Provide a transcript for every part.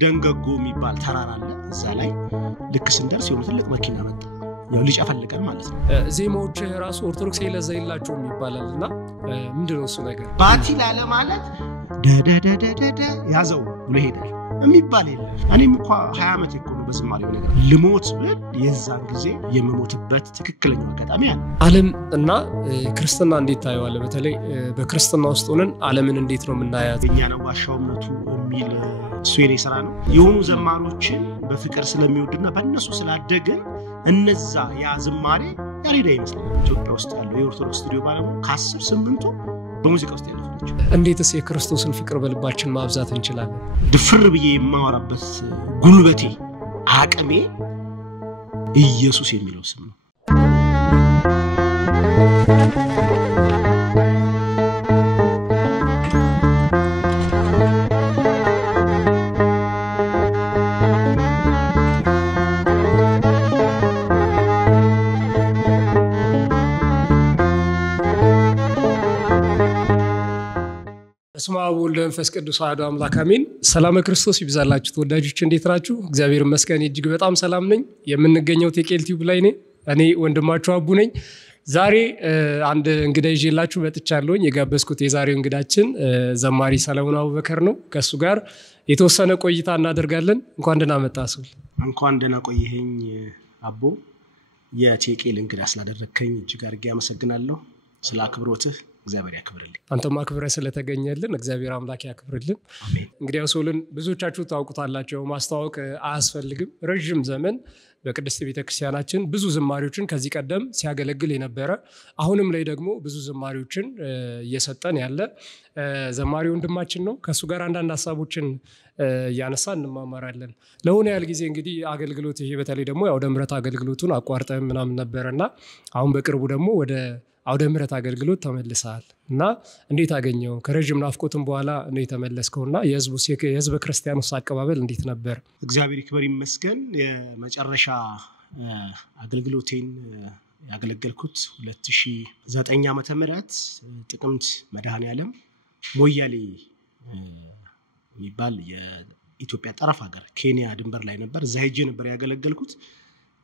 ደንገጎ የሚባል ተራራ አለ እዛ ላይ ልክ ስንደርስ የሆነ ትልቅ መኪና መጣ ያው ሊጨፈልቀን ማለት ነው ዜማዎች ራሱ ኦርቶዶክስ ይለዛ ይላቸው ይባላልና ምንድነው እሱ ነገር ባቲ ላለ ማለት ደደደደደ ያዘው ብሎ ሄዳል የሚባል የለም እኔም እንኳ 20 ዓመት እኮ ነው በዝማሬው ነገር ልሞት ብል የዛን ጊዜ የምሞትበት ትክክለኛው አጋጣሚ አለ ዓለም እና ክርስትና እንዴት ታየዋለ በተለይ በክርስትና ውስጥ ሆነን ዓለምን እንዴት ነው የምናያት እኛ ነው ዋሻውነቱ የሚል ሱየኔ ስራ ነው የሆኑ ዘማሮችን በፍቅር ስለሚወድና በእነሱ ስላደገን እነዛ ያ ዝማሬ ያሬዳ ይመስላል ኢትዮጵያ ውስጥ ያለው የኦርቶዶክስ ስቱዲዮ ባለሙያ ከ10 8ቱ በሙዚቃ ውስጥ ያለፈች እንዴትስ የክርስቶስን ፍቅር በልባችን ማብዛት እንችላለን ድፍር ብዬ የማወራበት ጉልበቴ አቅሜ ኢየሱስ የሚለው ስም ነው ስማ ወልድ መንፈስ ቅዱስ አሐዱ አምላክ አሜን ሰላም ክርስቶስ ይብዛላችሁ ተወዳጆች እንዴት ናችሁ እግዚአብሔር ይመስገን እጅግ በጣም ሰላም ነኝ የምንገኘው ቴኬል ቲዩብ ላይ ነኝ እኔ ወንድማችሁ አቡ ነኝ ዛሬ አንድ እንግዳ ይዤላችሁ መጥቻለሁኝ የጋበዝኩት የዛሬው እንግዳችን ዘማሪ ሰለሞን አቡበከር ነው ከሱ ጋር የተወሰነ ቆይታ እናደርጋለን እንኳን ደህና መጣህ እንኳን ደህና ቆየኸኝ አቡ የቴኬል እንግዳ ስላደረከኝ እጅግ አድርጌ አመሰግናለሁ ስለ አክብሮትህ እግዚአብሔር ያክብርልኝ አንተም አክብረህ ስለተገኘልን እግዚአብሔር አምላክ ያክብርልን አሜን እንግዲህ አሶልን ብዙዎቻችሁ ታውቁታላችሁ ማስተዋወቅ አያስፈልግም ረጅም ዘመን በቅድስት ቤተክርስቲያናችን ብዙ ዝማሪዎችን ከዚህ ቀደም ሲያገለግል የነበረ አሁንም ላይ ደግሞ ብዙ ዝማሪዎችን እየሰጠን ያለ ዘማሪ ወንድማችን ነው ከሱ ጋር አንዳንድ ሐሳቦችን ያነሳን እንማማራለን ለሆነ ያህል ጊዜ እንግዲህ አገልግሎት ይሄ በተለይ ደግሞ ያው ደምረት አገልግሎቱን አቋርጠን ምናምን ነበርና አሁን በቅርቡ ደግሞ ወደ አውደ ምሕረት አገልግሎት ተመልሰሃል እና እንዴት አገኘው ከረጅም ናፍቆትም በኋላ ነው የተመለስከውና የህዝብ ክርስቲያኖስ አቀባበል እንዴት ነበር እግዚአብሔር ይክበር ይመስገን የመጨረሻ አገልግሎቴን ያገለገልኩት 2009 ዓመተ ምህረት ጥቅምት መድኃኔ ዓለም ሞያሌ የሚባል የኢትዮጵያ ጠረፍ ሀገር ኬንያ ድንበር ላይ ነበር እዛ ሄጄ ነበር ያገለገልኩት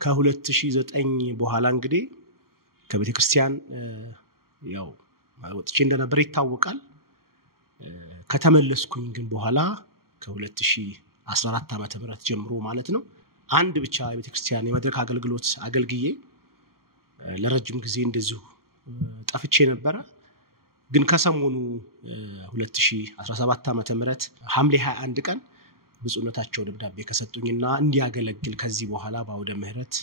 ከ2009 በኋላ እንግዲህ ከቤተክርስቲያን ያው ወጥቼ እንደነበር ይታወቃል ከተመለስኩኝ ግን በኋላ ከ2014 ዓመተ ምህረት ጀምሮ ማለት ነው አንድ ብቻ የቤተክርስቲያን የመድረክ አገልግሎት አገልግዬ ለረጅም ጊዜ እንደዚሁ ጠፍቼ ነበር ግን ከሰሞኑ 2017 ዓመተ ምህረት ሐምሌ 21 ቀን ብፁዕነታቸው ደብዳቤ ከሰጡኝና እንዲያገለግል ከዚህ በኋላ ባውደ ምህረት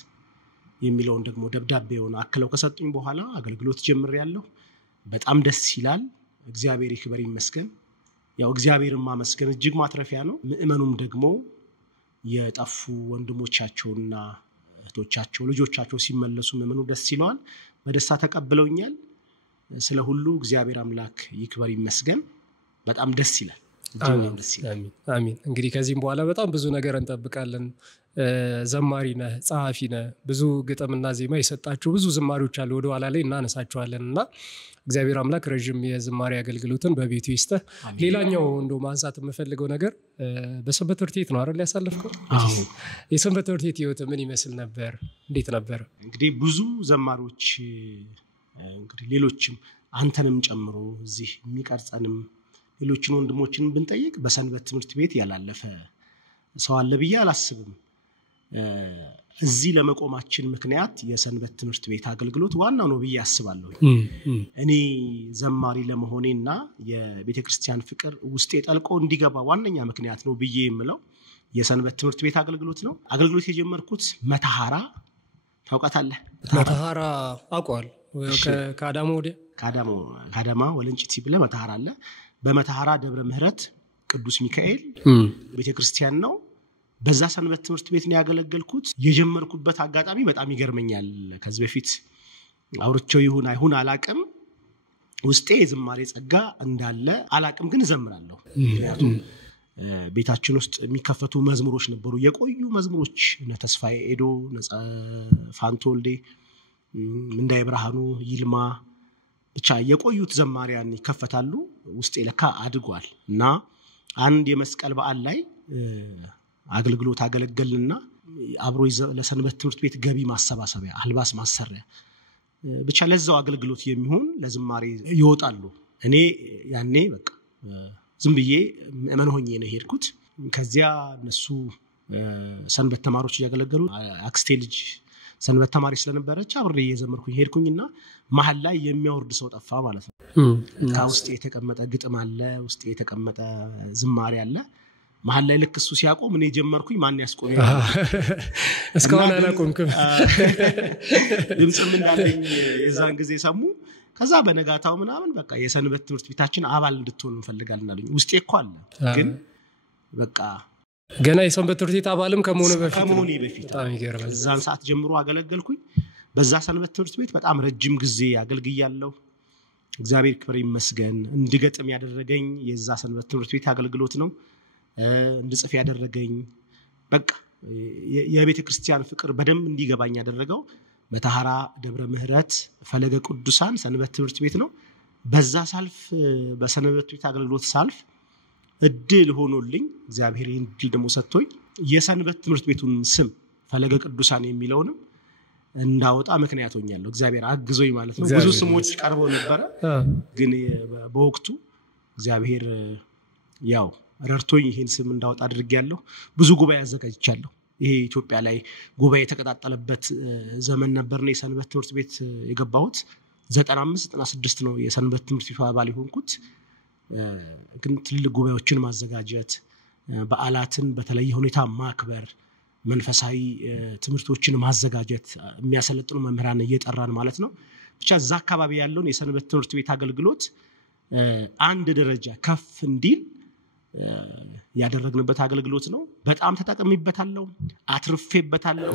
የሚለውን ደግሞ ደብዳቤውን አከለው ከሰጡኝ በኋላ አገልግሎት ጀምሬያለሁ በጣም ደስ ይላል እግዚአብሔር ይክበር ይመስገን ያው እግዚአብሔርን ማመስገን እጅግ ማትረፊያ ነው ምእመኑም ደግሞ የጠፉ ወንድሞቻቸውና እህቶቻቸው ልጆቻቸው ሲመለሱ ምእመኑ ደስ ይለዋል በደስታ ተቀበለውኛል ስለ ሁሉ እግዚአብሔር አምላክ ይክበር ይመስገን በጣም ደስ ይላል አሜን አሜን እንግዲህ ከዚህም በኋላ በጣም ብዙ ነገር እንጠብቃለን ዘማሪ ነህ ጻፊ ነህ ብዙ ግጥምና ዜማ የሰጣችሁ ብዙ ዝማሪዎች አሉ ወደ ኋላ ላይ እናነሳቸዋለንና እግዚአብሔር አምላክ ረጅም የዝማሬ አገልግሎትን በቤቱ ይስጥህ ሌላኛው እንደው ማንሳት የምፈልገው ነገር በሰንበት ትምህርት ቤት ነው አይደል ያሳለፍከው የሰንበት ትምህርት ቤት ህይወት ምን ይመስል ነበር እንዴት ነበር እንግዲህ ብዙ ዘማሪዎች እንግዲህ ሌሎችም አንተንም ጨምሮ እዚህ የሚቀርጸንም ሌሎችን ወንድሞችን ብንጠይቅ በሰንበት ትምህርት ቤት ያላለፈ ሰው አለ ብዬ አላስብም እዚህ ለመቆማችን ምክንያት የሰንበት ትምህርት ቤት አገልግሎት ዋናው ነው ብዬ አስባለሁ እኔ ዘማሪ ለመሆኔና የቤተክርስቲያን ፍቅር ውስጤ ጠልቆ እንዲገባ ዋነኛ ምክንያት ነው ብዬ የምለው የሰንበት ትምህርት ቤት አገልግሎት ነው አገልግሎት የጀመርኩት መተሃራ ታውቃታለህ መተሃራ አቋል ከአዳማ ወደ ካዳማ ወለንጭቲ ብለ መተሃራ አለ በመተሃራ ደብረ ምህረት ቅዱስ ሚካኤል ቤተክርስቲያን ነው በዛ ሰንበት ትምህርት ቤት ነው ያገለገልኩት የጀመርኩበት አጋጣሚ በጣም ይገርመኛል ከዚህ በፊት አውርቸው ይሁን አይሁን አላቅም ውስጤ የዝማሬ ጸጋ እንዳለ አላቅም ግን ዘምራለሁ ምክንያቱም ቤታችን ውስጥ የሚከፈቱ መዝሙሮች ነበሩ የቆዩ መዝሙሮች ተስፋዬ ኤዶ ፋንቶልዴ ምንዳይ ብርሃኑ ይልማ ብቻ የቆዩት ዘማሪያን ይከፈታሉ ውስጤ ለካ አድጓል እና አንድ የመስቀል በዓል ላይ አገልግሎት አገለገልንና አብሮ ለሰንበት ትምህርት ቤት ገቢ ማሰባሰቢያ አልባስ ማሰሪያ ብቻ ለዛው አገልግሎት የሚሆን ለዝማሬ ይወጣሉ። እኔ ያኔ በቃ ዝም ብዬ ምእመን ሆኜ ነው ሄድኩት። ከዚያ እነሱ ሰንበት ተማሪዎች ያገለገሉ አክስቴ ልጅ ሰንበት ተማሪ ስለነበረች አብሬ እየዘመርኩኝ ሄድኩኝና መሀል ላይ የሚያወርድ ሰው ጠፋ ማለት ነው። ውስጥ የተቀመጠ ግጥም አለ፣ ውስጥ የተቀመጠ ዝማሬ አለ። መሀል ላይ ልክ እሱ ሲያቆም እኔ ጀመርኩኝ። ማን ያስቆመኝ? እስካሁን አላቆምኩም። ድምጽም እንዳለኝ የዛን ጊዜ ሰሙ። ከዛ በነጋታው ምናምን በቃ የሰንበት ትምህርት ቤታችን አባል እንድትሆን እንፈልጋለን አሉኝ። ውስጤ እኮ አለ ግን በቃ ገና የሰንበት ትምህርት ቤት አባልም ከመሆኑ በፊት እዛን ሰዓት ጀምሮ አገለገልኩኝ። በዛ ሰንበት ትምህርት ቤት በጣም ረጅም ጊዜ አገልግያለሁ። እግዚአብሔር ክብር ይመስገን። እንድገጥም ያደረገኝ የዛ ሰንበት ትምህርት ቤት አገልግሎት ነው። እንድጽፍ ያደረገኝ በቃ የቤተ ክርስቲያን ፍቅር በደንብ እንዲገባኝ ያደረገው መተሐራ ደብረ ምህረት ፈለገ ቅዱሳን ሰንበት ትምህርት ቤት ነው። በዛ ሳልፍ በሰንበት ቤት አገልግሎት ሳልፍ እድል ሆኖልኝ እግዚአብሔር ይህን እድል ደግሞ ሰጥቶኝ የሰንበት ትምህርት ቤቱን ስም ፈለገ ቅዱሳን የሚለውንም እንዳወጣ ምክንያት ሆኛለሁ። እግዚአብሔር አግዞኝ ማለት ነው። ብዙ ስሞች ቀርበው ነበር ግን በወቅቱ እግዚአብሔር ያው ረድቶኝ ይሄን ስም እንዳወጣ አድርጌያለሁ። ብዙ ጉባኤ አዘጋጅቻለሁ። ይሄ ኢትዮጵያ ላይ ጉባኤ የተቀጣጠለበት ዘመን ነበርና የሰንበት ትምህርት ቤት የገባሁት 95 96 ነው የሰንበት ትምህርት ቤት አባል ሆንኩት። ግን ትልልቅ ጉባኤዎችን ማዘጋጀት፣ በዓላትን በተለየ ሁኔታ ማክበር፣ መንፈሳዊ ትምህርቶችን ማዘጋጀት፣ የሚያሰለጥኑ መምህራን እየጠራን ማለት ነው። ብቻ እዛ አካባቢ ያለውን የሰንበት ትምህርት ቤት አገልግሎት አንድ ደረጃ ከፍ እንዲል ያደረግንበት አገልግሎት ነው። በጣም ተጠቅሜበታለሁ፣ አትርፌበታለሁ፣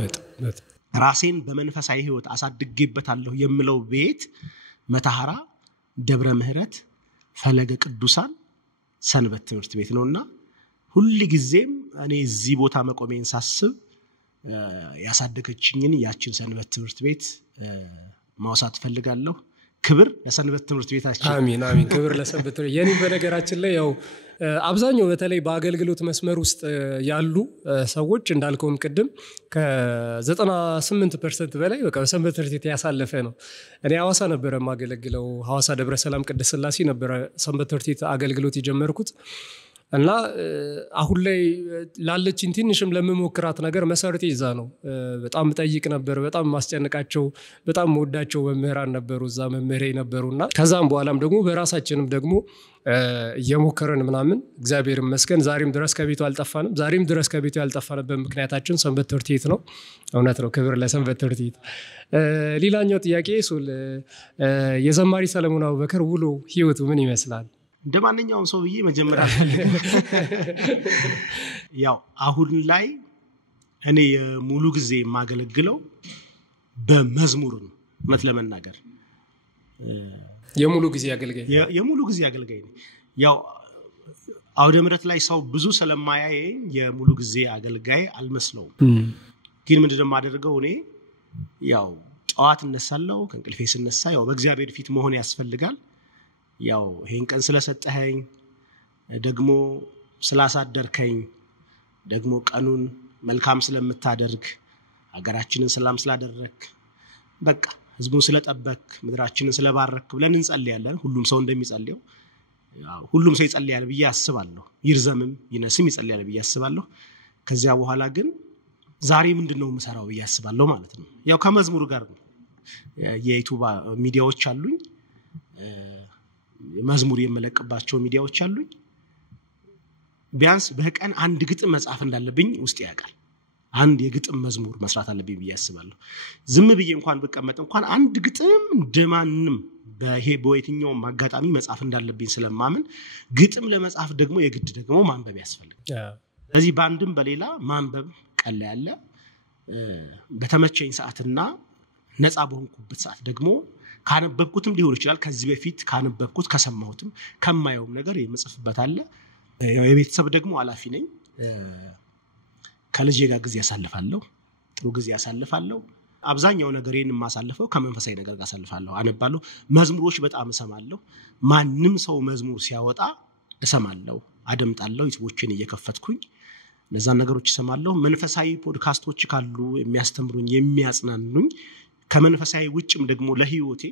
ራሴን በመንፈሳዊ ህይወት አሳድጌበታለሁ የምለው ቤት መተሐራ ደብረ ምህረት ፈለገ ቅዱሳን ሰንበት ትምህርት ቤት ነውና ሁሉ ጊዜም እኔ እዚህ ቦታ መቆሜን ሳስብ ያሳደገችኝን ያችን ሰንበት ትምህርት ቤት ማውሳት ፈልጋለሁ። ክብር ለሰንበት ትምህርት ቤታችን። አሜን አሜን። ክብር ለሰንበት ትምህርት የኔ በነገራችን ላይ ያው አብዛኛው በተለይ በአገልግሎት መስመር ውስጥ ያሉ ሰዎች እንዳልከውም ቅድም ከ98% በላይ በቃ በሰንበት ትምህርት ቤት ያሳለፈ ነው። እኔ ሐዋሳ ነበር ማገለግለው። ሐዋሳ ደብረ ሰላም ቅድስት ሥላሴ ነበር ሰንበት ትምህርት ቤት አገልግሎት የጀመርኩት እና አሁን ላይ ላለችኝ ትንሽም ለምሞክራት ነገር መሰረቴ ይዛ ነው። በጣም ጠይቅ ነበር፣ በጣም ማስጨነቃቸው፣ በጣም ወዳቸው መምህራን ነበሩ እዛ መምህሬ ነበሩና ከዛም በኋላም ደግሞ በራሳችንም ደግሞ እየሞከረን ምናምን እግዚአብሔር ይመስገን ዛሬም ድረስ ከቤቱ አልጠፋንም። ዛሬም ድረስ ከቤቱ ያልጠፋንበት ምክንያታችን ሰንበት ትምህርት ቤት ነው። እውነት ነው። ክብር ለሰንበት ትምህርት ቤት። ሌላኛው ጥያቄ የዘማሪ ሰለሞን አቡበከር ውሎ ህይወቱ ምን ይመስላል? እንደማንኛውም ሰው ብዬ መጀመሪያ አልፈልግም። ያው አሁን ላይ እኔ ሙሉ ጊዜ የማገለግለው በመዝሙር ነው። ማለት ለመናገር የሙሉ ጊዜ አገልጋይ ነኝ። ያው አውደ ምሕረት ላይ ሰው ብዙ ስለማያየኝ የሙሉ ጊዜ አገልጋይ አልመስለውም። ግን ምንድነው የማደርገው እኔ ያው ጠዋት እነሳለሁ። ከእንቅልፌ ስነሳ ያው በእግዚአብሔር ፊት መሆን ያስፈልጋል። ያው ይሄን ቀን ስለሰጠኸኝ ደግሞ ስላሳደርከኝ ደግሞ ቀኑን መልካም ስለምታደርግ ሀገራችንን ሰላም ስላደረክ በቃ ህዝቡን ስለጠበቅ ምድራችንን ስለባረክ ብለን እንጸልያለን። ሁሉም ሰው እንደሚጸልየው ሁሉም ሰው ይጸልያል ብዬ አስባለሁ። ይርዘምም ይነስም ይጸልያል ብዬ አስባለሁ። ከዚያ በኋላ ግን ዛሬ ምንድነው የምሰራው ብዬ አስባለሁ ማለት ነው። ያው ከመዝሙር ጋር ነው። የዩቲዩብ ሚዲያዎች አሉኝ፣ መዝሙር የመለቅባቸው ሚዲያዎች አሉኝ። ቢያንስ በቀን አንድ ግጥም መጻፍ እንዳለብኝ ውስጥ ያውቃል። አንድ የግጥም መዝሙር መስራት አለብኝ ብዬ አስባለሁ። ዝም ብዬ እንኳን በቀመጥ እንኳን አንድ ግጥም እንደማንም በየትኛውም አጋጣሚ መጻፍ እንዳለብኝ ስለማምን ግጥም ለመጻፍ ደግሞ የግድ ደግሞ ማንበብ ያስፈልጋል። ስለዚህ ባንድም በሌላ ማንበብ ቀላ ያለ በተመቸኝ ሰዓትና ነፃ በሆንኩበት ሰዓት ደግሞ ካነበብኩትም ሊሆን ይችላል። ከዚህ በፊት ካነበብኩት ከሰማሁትም ከማየውም ነገር የምጽፍበት አለ። የቤተሰብ ደግሞ አላፊ ነኝ። ከልጄ ጋር ጊዜ ያሳልፋለሁ፣ ጥሩ ጊዜ ያሳልፋለሁ። አብዛኛው ነገሬን የማሳልፈው ከመንፈሳዊ ነገር ጋር አሳልፋለሁ። አነባለሁ፣ መዝሙሮች በጣም እሰማለሁ። ማንም ሰው መዝሙር ሲያወጣ እሰማለሁ፣ አደምጣለሁ። ዩቲዩቦችን እየከፈትኩኝ እነዛን ነገሮች እሰማለሁ። መንፈሳዊ ፖድካስቶች ካሉ የሚያስተምሩኝ የሚያጽናኑኝ ከመንፈሳዊ ውጭም ደግሞ ለህይወቴ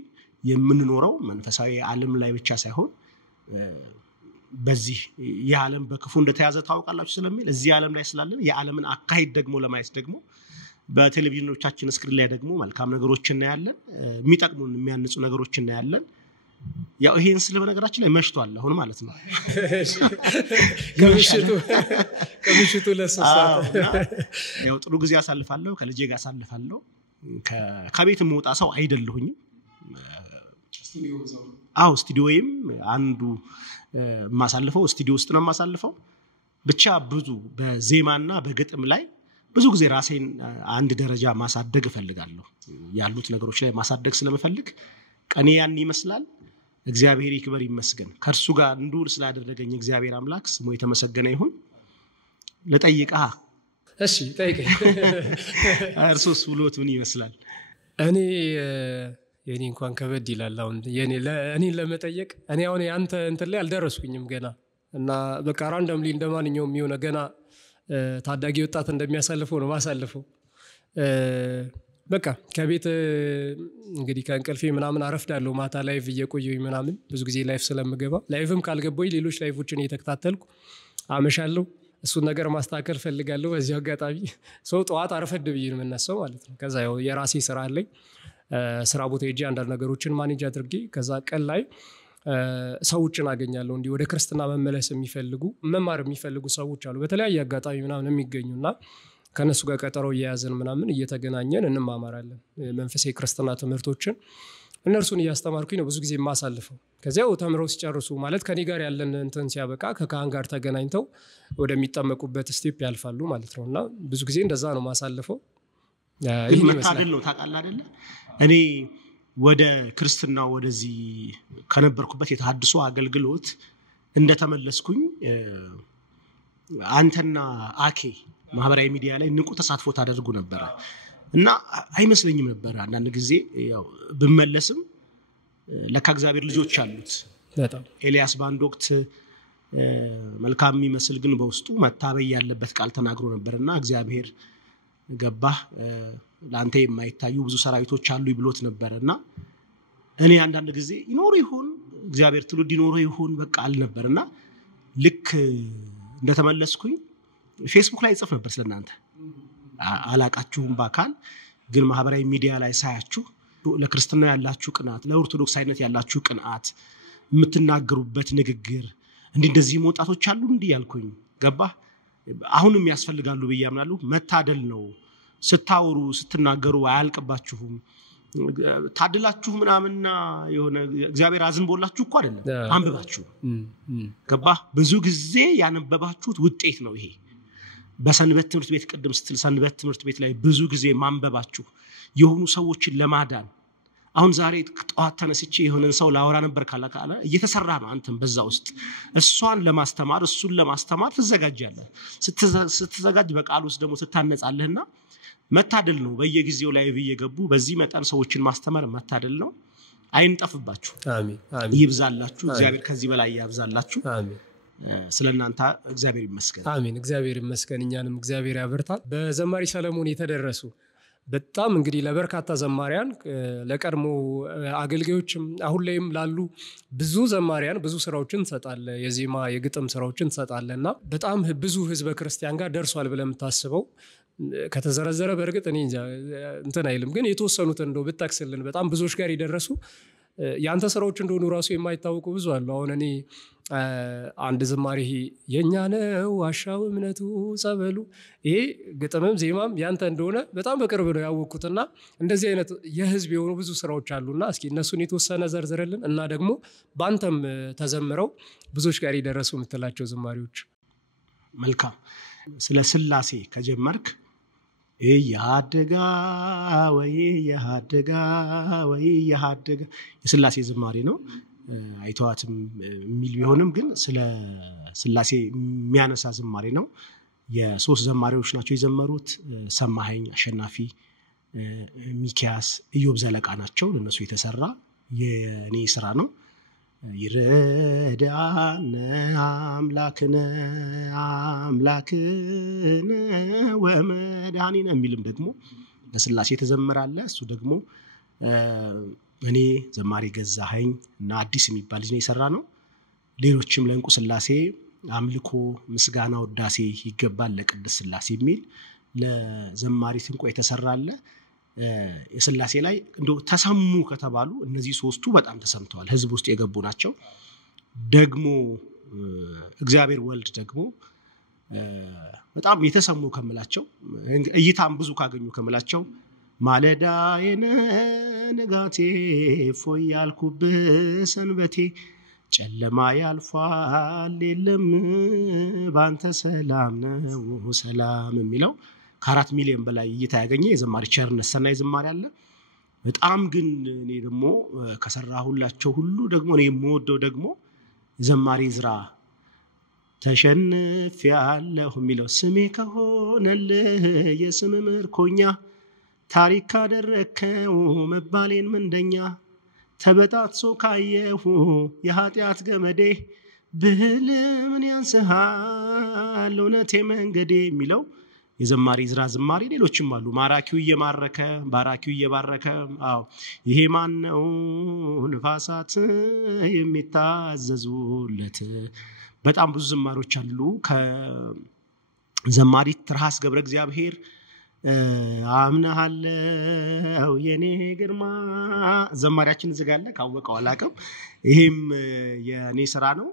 የምንኖረው መንፈሳዊ ዓለም ላይ ብቻ ሳይሆን በዚህ የዓለም በክፉ እንደተያዘ ታውቃላችሁ ስለሚል እዚህ ዓለም ላይ ስላለን የዓለምን አካሄድ ደግሞ ለማየት ደግሞ በቴሌቪዥኖቻችን ስክሪን ላይ ደግሞ መልካም ነገሮችን እናያለን፣ የሚጠቅሙን የሚያንጹ ነገሮችን እናያለን። ያው ይሄን ስለ በነገራችን ላይ መሽቷል አሁን ማለት ነው። ከምሽቱ ለሰሳት ያው ጥሩ ጊዜ አሳልፋለሁ፣ ከልጄ ጋር አሳልፋለሁ። ከቤት የምወጣ ሰው አይደለሁኝም። ስቱዲዮዬም አንዱ ማሳልፈው ስቱዲዮ ውስጥ ነው ማሳልፈው። ብቻ ብዙ በዜማና በግጥም ላይ ብዙ ጊዜ ራሴን አንድ ደረጃ ማሳደግ እፈልጋለሁ። ያሉት ነገሮች ላይ ማሳደግ ስለምፈልግ ቀኔ ያን ይመስላል። እግዚአብሔር ይክበር ይመስገን። ከርሱ ጋር እንዱር ስላደረገኝ እግዚአብሔር አምላክ ስሙ የተመሰገነ ይሁን። ለጠይቃ እሺ ጠይቀኝ። እርሱስ ብሎት ምን ይመስላል? የኔ እንኳን ከበድ ይላል። አሁን እኔ ለመጠየቅ እኔ አሁን አንተ እንትን ላይ አልደረስኩኝም ገና እና በቃ ራንደምሊ እንደማንኛውም የሚሆነ ገና ታዳጊ ወጣት እንደሚያሳልፈው ነው ማሳልፈው። በቃ ከቤት እንግዲህ ከእንቅልፌ ምናምን አረፍዳለሁ። ማታ ላይቭ እየቆየሁኝ ምናምን ብዙ ጊዜ ላይቭ ስለምገባ ላይቭም ካልገባሁኝ ሌሎች ላይቮችን እየተከታተልኩ አመሻለሁ። እሱን ነገር ማስተካከል ፈልጋለሁ። በዚህ አጋጣሚ ሰው ጠዋት አረፈድ ብዬ ነው የምነሳው ማለት ነው። ከዛ ያው የራሴ ስራ አለኝ። ስራ ቦታ ሄጄ አንዳንድ ነገሮችን ማኔጅ አድርጌ ከዛ ቀን ላይ ሰዎችን አገኛለሁ። እንዲህ ወደ ክርስትና መመለስ የሚፈልጉ መማር የሚፈልጉ ሰዎች አሉ በተለያየ አጋጣሚ ምናምን የሚገኙና ከነሱ ጋር ቀጠሮ እየያዝን ምናምን እየተገናኘን እንማማራለን። መንፈሳዊ ክርስትና ትምህርቶችን እነርሱን እያስተማርኩኝ ነው ብዙ ጊዜ የማሳልፈው። ከዚያው ተምረው ሲጨርሱ ማለት ከኔ ጋር ያለን እንትን ሲያበቃ ከካህን ጋር ተገናኝተው ወደሚጠመቁበት ስቴፕ ያልፋሉ ማለት ነውና ብዙ ጊዜ እንደዛ ነው ማሳልፈው። ይሄ መታደል ነው ታውቃለህ አይደለ? እኔ ወደ ክርስትናው ወደዚህ ከነበርኩበት የተሐድሶ አገልግሎት እንደተመለስኩኝ አንተና አኬ ማህበራዊ ሚዲያ ላይ ንቁ ተሳትፎ ታደርጉ ነበር እና አይመስለኝም ነበር አንዳንድ ጊዜ ያው ብመለስም ለካ እግዚአብሔር ልጆች አሉት። በጣም ኤልያስ ባንድ ወቅት መልካም የሚመስል ግን በውስጡ መታበይ ያለበት ቃል ተናግሮ ነበርና እግዚአብሔር ገባህ ላንተ የማይታዩ ብዙ ሰራዊቶች አሉ ይብሎት ነበርና እኔ አንዳንድ ጊዜ ይኖር ይሁን እግዚአብሔር ትውልድ ይኖር ይሁን በቃ አልነበርና ልክ እንደተመለስኩኝ ፌስቡክ ላይ ጽፍ ነበር ስለናንተ አላቃችሁም በአካል ግን ማህበራዊ ሚዲያ ላይ ሳያችሁ ለክርስትና ያላችሁ ቅናት ለኦርቶዶክስ አይነት ያላችሁ ቅናት የምትናገሩበት ንግግር እንደዚህ ወጣቶች አሉ እንዲህ ያልኩኝ ገባህ አሁንም ያስፈልጋሉ በያምናሉ መታደል ነው ስታወሩ ስትናገሩ አያልቅባችሁም ታድላችሁ ምናምንና የሆነ እግዚአብሔር አዝንቦላችሁ እኮ አይደለም አንብባችሁ ገባህ ብዙ ጊዜ ያነበባችሁት ውጤት ነው ይሄ በሰንበት ትምህርት ቤት ቅድም ስትል ሰንበት ትምህርት ቤት ላይ ብዙ ጊዜ ማንበባችሁ የሆኑ ሰዎችን ለማዳን አሁን ዛሬ ጧት ተነስቼ የሆነን ሰው ላወራ ነበር ካላካለ እየተሰራ ነው አንተም በዛ ውስጥ እሷን ለማስተማር እሱን ለማስተማር ትዘጋጃለህ ስትዘጋጅ በቃል ውስጥ ደግሞ ትታነጻለህና መታደል ነው በየጊዜው ላይ እየገቡ በዚህ መጣን ሰዎችን ማስተማር መታደል ነው አይንጠፍባችሁ አሜን አሜን ይብዛላችሁ እግዚአብሔር ከዚህ በላይ ያብዛላችሁ አሜን ስለናንተ እግዚአብሔር ይመስገን አሜን እግዚአብሔር ይመስገን እኛንም እግዚአብሔር ያበርታል በዘማሪ ሰለሞን የተደረሱ በጣም እንግዲህ ለበርካታ ዘማሪያን ለቀድሞ አገልጋዮችም አሁን ላይም ላሉ ብዙ ዘማሪያን ብዙ ስራዎችን ተሰጣለ የዜማ የግጥም ስራዎችን ተሰጣለና በጣም ብዙ ህዝበ ክርስቲያን ጋር ደርሷል ብለም ታስበው ከተዘረዘረ በርግጥ እኔ እንትን አይልም ግን የተወሰኑት እንደው ብታክስልን በጣም ብዙዎች ጋር ይደረሱ ያንተ ስራዎች እንደሆኑ ራሱ የማይታወቁ ብዙ አሉ አሁን እኔ አንድ ዝማሬ የኛ ነው ዋሻው እምነቱ ጸበሉ ይሄ ግጥምም ዜማም ያንተ እንደሆነ በጣም በቅርብ ነው ያወቁትና እንደዚህ አይነት የህዝብ የሆኑ ብዙ ስራዎች አሉና እስኪ እነሱን የተወሰነ ዘርዝረልን እና ደግሞ ባንተም ተዘምረው ብዙዎች ጋር ይደረሱ ምትላቸው ዝማሬዎች መልካም ስለ ስላሴ ከጀመርክ ያደጋ ወይ የስላሴ ዝማሬ ነው አይተዋትም ሚል ቢሆንም ግን ስለ ስላሴ የሚያነሳ ዝማሬ ነው የሶስት ዘማሪዎች ናቸው የዘመሩት ሰማኸኝ አሸናፊ ሚኪያስ ኢዮብ ዘለቃ ናቸው ለነሱ የተሰራ የኔ ስራ ነው ይረዳነ አምላክነ ወመድኃኒነ የሚልም ደግሞ ለስላሴ ተዘመራለ። እሱ ደግሞ እኔ ዘማሪ ገዛኸኝ እና አዲስ የሚባል ልጅ ነው የሰራ ነው። ሌሎችም ለእንቁ ስላሴ አምልኮ ምስጋና ወዳሴ ይገባል ለቅድስት ስላሴ የሚል ለዘማሪ እንቁ የተሰራለ። የስላሴ ላይ እንደው ተሰሙ ከተባሉ እነዚህ ሶስቱ በጣም ተሰምተዋል፣ ህዝብ ውስጥ የገቡ ናቸው። ደግሞ እግዚአብሔር ወልድ ደግሞ በጣም የተሰሙ ከመላቸው እይታም ብዙ ካገኙ ከመላቸው ማለዳ የነጋቴ ፎይ ያልኩብህ ሰንበቴ ጨለማ ያልፋል የለም ባንተ ሰላም ነው ሰላም የሚለው ከ4 ሚሊዮን በላይ እይታ ያገኘ የዘማሪ ቸርነት ሰናይ ዝማሬ አለ። በጣም ግን እኔ ደግሞ ከሰራሁላቸው ሁሉ ደግሞ እኔ የምወደው ደግሞ ዘማሪ ዝራ ተሸንፍ ያለው የሚለው ስሜ ከሆነልህ የስም ምርኮኛ ታሪክ ካደረከው መባሌን ምንደኛ ተበጣጥሶ ካየሁ የኃጢአት ገመዴ ብህል ምን ያንስሃል እውነቴ መንገዴ የሚለው የዘማሪ ዝራ ዝማሬ። ሌሎችም አሉ ማራኪው እየማረከ ባራኪው እየባረከ ይሄ ማን ነው ንፋሳት የሚታዘዙለት በጣም ብዙ ዝማሮች አሉ። ከዘማሪ ትርሃስ ገብረ እግዚአብሔር አምናሃለው የኔ ግርማ ዘማሪያችን ዝጋለ ካወቀው አላቀም ይሄም የኔ ስራ ነው።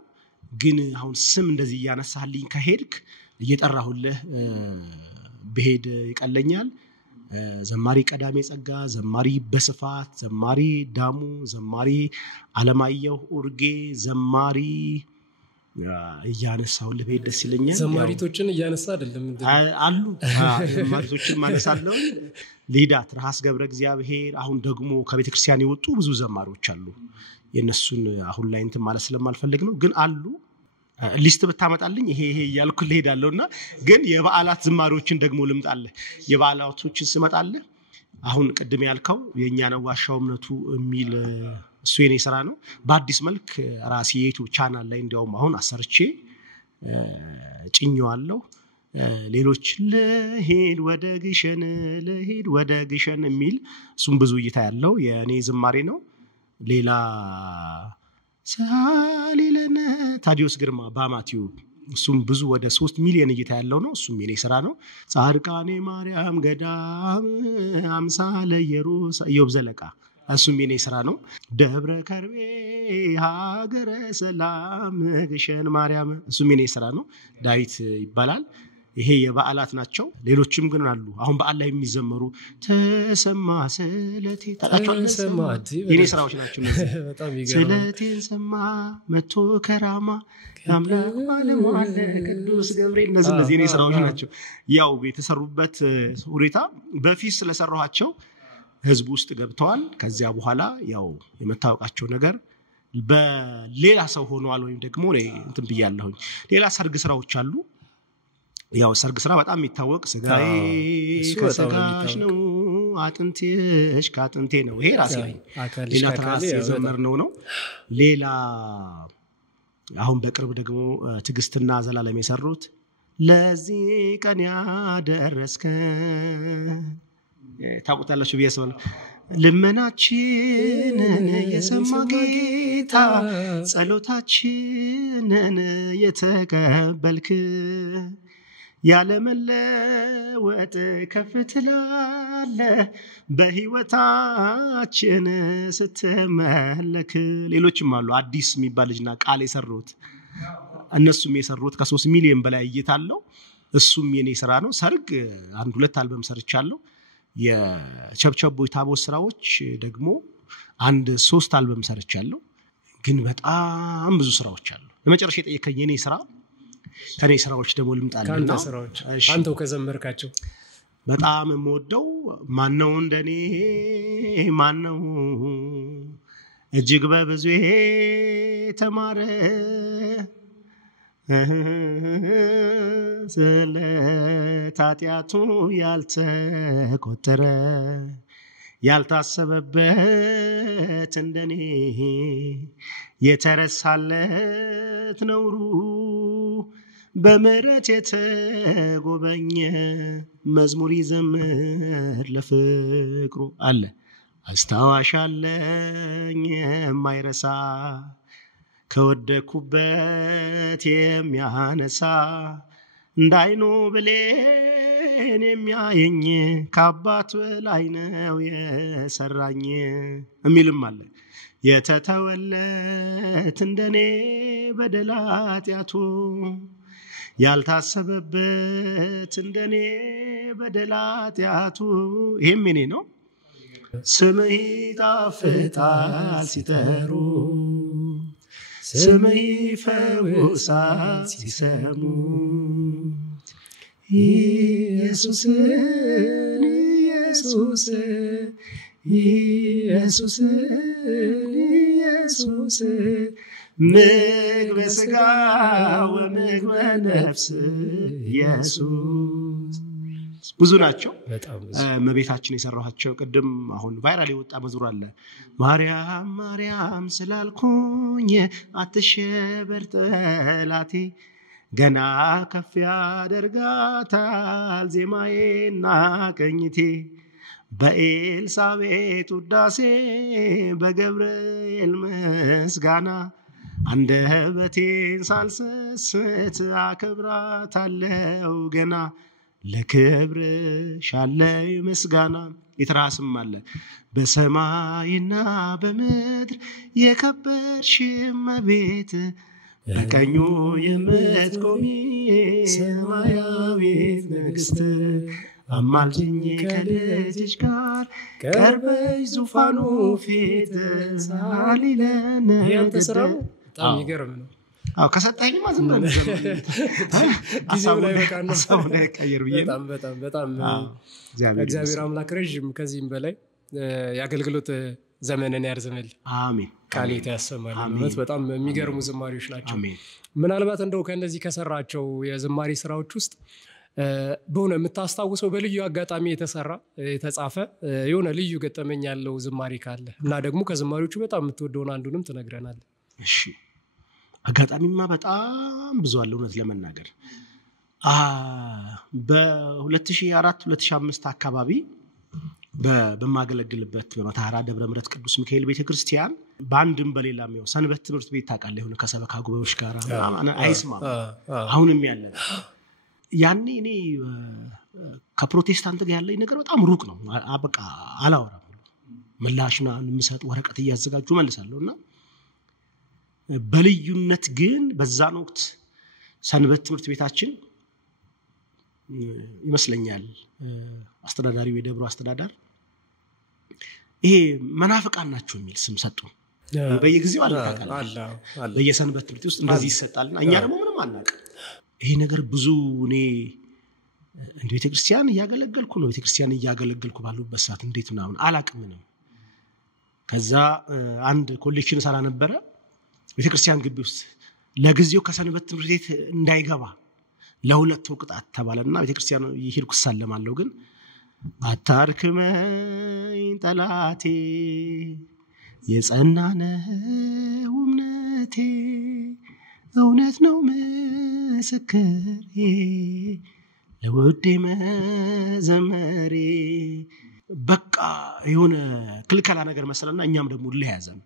ግን አሁን ስም እንደዚህ ያነሳልኝ ከሄድክ እየጠራሁልህ በሄድ ይቀለኛል። ዘማሪ ቀዳሜ ጸጋ፣ ዘማሪ በስፋት፣ ዘማሪ ዳሙ፣ ዘማሪ አለማየሁ ኡርጌ፣ ዘማሪ እያነሳሁልህ በሄድ ደስ ይለኛል። ዘማሪቶችን እያነሳ አይደለም አሉ ዘማሪቶችን ማነሳለው። ሊዳ ትርሃስ ገብረ እግዚአብሔር አሁን ደግሞ ከቤተክርስቲያን የወጡ ብዙ ዘማሪዎች አሉ። የነሱን አሁን ላይ እንትን ማለት ስለማልፈልግ ነው። ግን አሉ ሊስት ብታመጣልኝ ይሄ እያልኩ ልሄዳለሁና ግን የበዓላት ዝማሪዎችን ደግሞ ልምጣለህ። የበዓላቶችን ስመጣለህ አሁን ቅድም ያልከው የኛ ነው ዋሻው እምነቱ የሚል እሱ የኔ ስራ ነው። በአዲስ መልክ ራሴ የዩቲዩብ ቻናል ላይ እንዲያውም አሁን አሰርቼ ጭኛዋለሁ። ሌሎች ለሄድ ወደ ግሸን የሚል እሱም ብዙ እይታ ያለው የኔ ዝማሬ ነው። ሌላ ሳሊለነ ታዲዮስ ግርማ ባማቲው እሱም ብዙ ወደ 3 ሚሊዮን እይታ ያለው ነው። እሱም የኔ ስራ ነው። ጻድቃኔ ማርያም ገዳም አምሳለ ኢየሩሳሌም ዘለቃ እሱም የኔ ስራ ነው። ደብረ ከርቤ ሀገረ ሰላም ግሸን ማርያም እሱም የኔ ስራ ነው። ዳዊት ይባላል። ይሄ የበዓላት ናቸው። ሌሎችም ግን አሉ አሁን በዓል ላይ የሚዘመሩ ተሰማ ስለቴ ተሰማ የኔ ስራዎች ናቸው። በጣም ይገርማል። ስለቴን ሰማ መቶ ከራማ አምላክ ባለሟል ቅዱስ ገብርኤል እነዚህ የኔ ስራዎች ናቸው። ያው የተሰሩበት ሁኔታ በፊት ስለሰራኋቸው ህዝብ ውስጥ ገብተዋል። ከዚያ በኋላ ያው የመታወቃቸው ነገር በሌላ ሰው ሆኗል ወይም ደግሞ እንትን ብያለሁኝ። ሌላ ሰርግ ስራዎች አሉ። ያው ሰርግ ስራ በጣም የሚታወቅ ስጋዬ ከስጋሽ ነው አጥንቴሽ ከአጥንቴ ነው ይሄ ራሴ ነኝ። ሌላ ትራስ የዘመርነው ነው። ሌላ አሁን በቅርብ ደግሞ ትግስትና ዘላለም የሰሩት ለዚህ ቀን ያደረስከ ታውቁታላችሁ ቢያስባል ልመናችንን የሰማ ጌታ ጸሎታችንን የተቀበልክ ያለመለወጥ ከፍትላለ በህይወታችን ስትመለክ። ሌሎችም አሉ አዲስ የሚባል ልጅና ቃል የሰሩት እነሱም የሰሩት ከ3 ሚሊዮን በላይ እይታለው። እሱም የኔ ስራ ነው። ሰርግ 1-2 አልበም ሰርቻለሁ። የቸብቸቦ ታቦት ስራዎች ደግሞ 1-3 አልበም ሰርቻለሁ። ግን በጣም ብዙ ስራዎች አሉ። ለመጨረሻ የጠየቀኝ የኔ ስራ ከኔ ስራዎች ደግሞ ልምጣልና አንተው ከዘመርካቸው በጣም የምወደው ማነው እንደኔ ማነው እጅግ በብዙ ተማረ ስለ ታጢያቱ ያልተቆጠረ ያልታሰበበት እንደኔ የተረሳለት ነውሩ በምሕረት የተጎበኘ መዝሙር ይዘምር ለፍቅሩ አለ አስታዋሽ አለኝ የማይረሳ ከወደኩበት የሚያነሳ እንዳይኑ ብሌን የሚያየኝ ከአባት በላይ ነው የሰራኝ የሚልም አለ የተተወለት እንደኔ በደል ኃጢአቱ ያልታሰበበት እንደኔ በደል ኃጢአቱ ይሄም እኔ ነው ስምህ ይጣፍጣል ሲጠሩ ስምህ ይፈውሳል ሲሰሙ ኢየሱስ ኢየሱስ ኢየሱስ ኢየሱስ ምግበ ሥጋ ወምግበ ነፍስ ኢየሱስ ብዙ ናቸው መቤታችን የሰራቸው ቅድም አሁን ቫይራል የወጣ መዝሙር አለ ማርያም ማርያም ስላልኩኝ አትሸበር ጠላቴ ገና ከፍ ያደርጋታል ዜማዬና ቀኝቴ በኤልሳቤጥ ውዳሴ በገብርኤል ምስጋና አንደበቴን ሳልሰስት አከብራታለሁ ገና ለክብርሽ አለኝ ምስጋና ይትራስም አለ በሰማይና በምድር የከበርሽ እመቤት በቀኙ የምትቆሚ ሰማያዊት ንግሥት አማልጅኝ ከልጅሽ ጋር ቀርበሽ ዙፋኑ ፊት ሳሊለን ያንተስራው በጣም ይገርም ነው ከሰጣኝ ማዝም ነው ጊዜው ላይ በቃ ነው ሰው ላይ ቀየር ብዬ በጣም እግዚአብሔር አምላክ ረጅም ከዚህም በላይ ያገልግሎት ዘመንን ያርዝምል አሜን ቃሌት ያሰማል ማለት በጣም የሚገርሙ ዝማሬዎች ናቸው ምናልባት እንደው ከነዚህ ከሰራቸው የዝማሬ ስራዎች ውስጥ በሆነ የምታስታውሰው በልዩ አጋጣሚ የተጻፈ የሆነ ልዩ ገጠመኝ ያለው ዝማሬ ካለ እና ደግሞ ከዝማሬዎቹ በጣም የምትወደውን አንዱንም ትነግረናለህ እሺ አጋጣሚማ በጣም ብዙ አለ እውነት ለመናገር በ2004 2005 አካባቢ በማገለግልበት በመታራ ደብረ ምሕረት ቅዱስ ሚካኤል ቤተክርስቲያን ባንድም በሌላም ነው ሰንበት ትምህርት ቤት ታውቃለህ የሆነ ከሰበካ ጉባኤዎች ጋር አይስማ አሁንም ያለ ያኔ እኔ ከፕሮቴስታንት ጋር ያለኝ ነገር በጣም ሩቅ ነው በቃ አላወራም ምላሽና ምሰጥ ወረቀት ያዘጋጁ መልሳለሁና በልዩነት ግን በዛን ወቅት ሰንበት ትምህርት ቤታችን ይመስለኛል አስተዳዳሪው የደብሩ አስተዳዳሪ ይሄ መናፍቃን ናቸው የሚል ስም ሰጡ በየጊዜው አለካከለ በየሰንበት ትምህርት ውስጥ እንደዚህ ይሰጣልና እኛ ደግሞ ምንም አናውቅ ይሄ ነገር ብዙ እኔ እንደ ቤተክርስቲያን ያገለገልኩ ነው ቤተክርስቲያን ያገለገልኩ ባሉበት ሰዓት እንዴት ነው አላውቅም ነው ከዛ አንድ ኮሌክሽን ሰራ ነበር ቤተክርስቲያን ግቢ ውስጥ ለጊዜው ከሰንበት ትምህርት ቤት እንዳይገባ ለሁለት ወቅጣት ተባለና ቤተክርስቲያን ይሄድኩ ሰለማለሁ ግን አታርክመኝ ጠላቴ የጸናነው እምነቴ እውነት ነው ምስክሬ ለውዴ መዘመሬ በቃ የሆነ ክልከላ ነገር መሰለና እኛም ደግሞ ለያዘን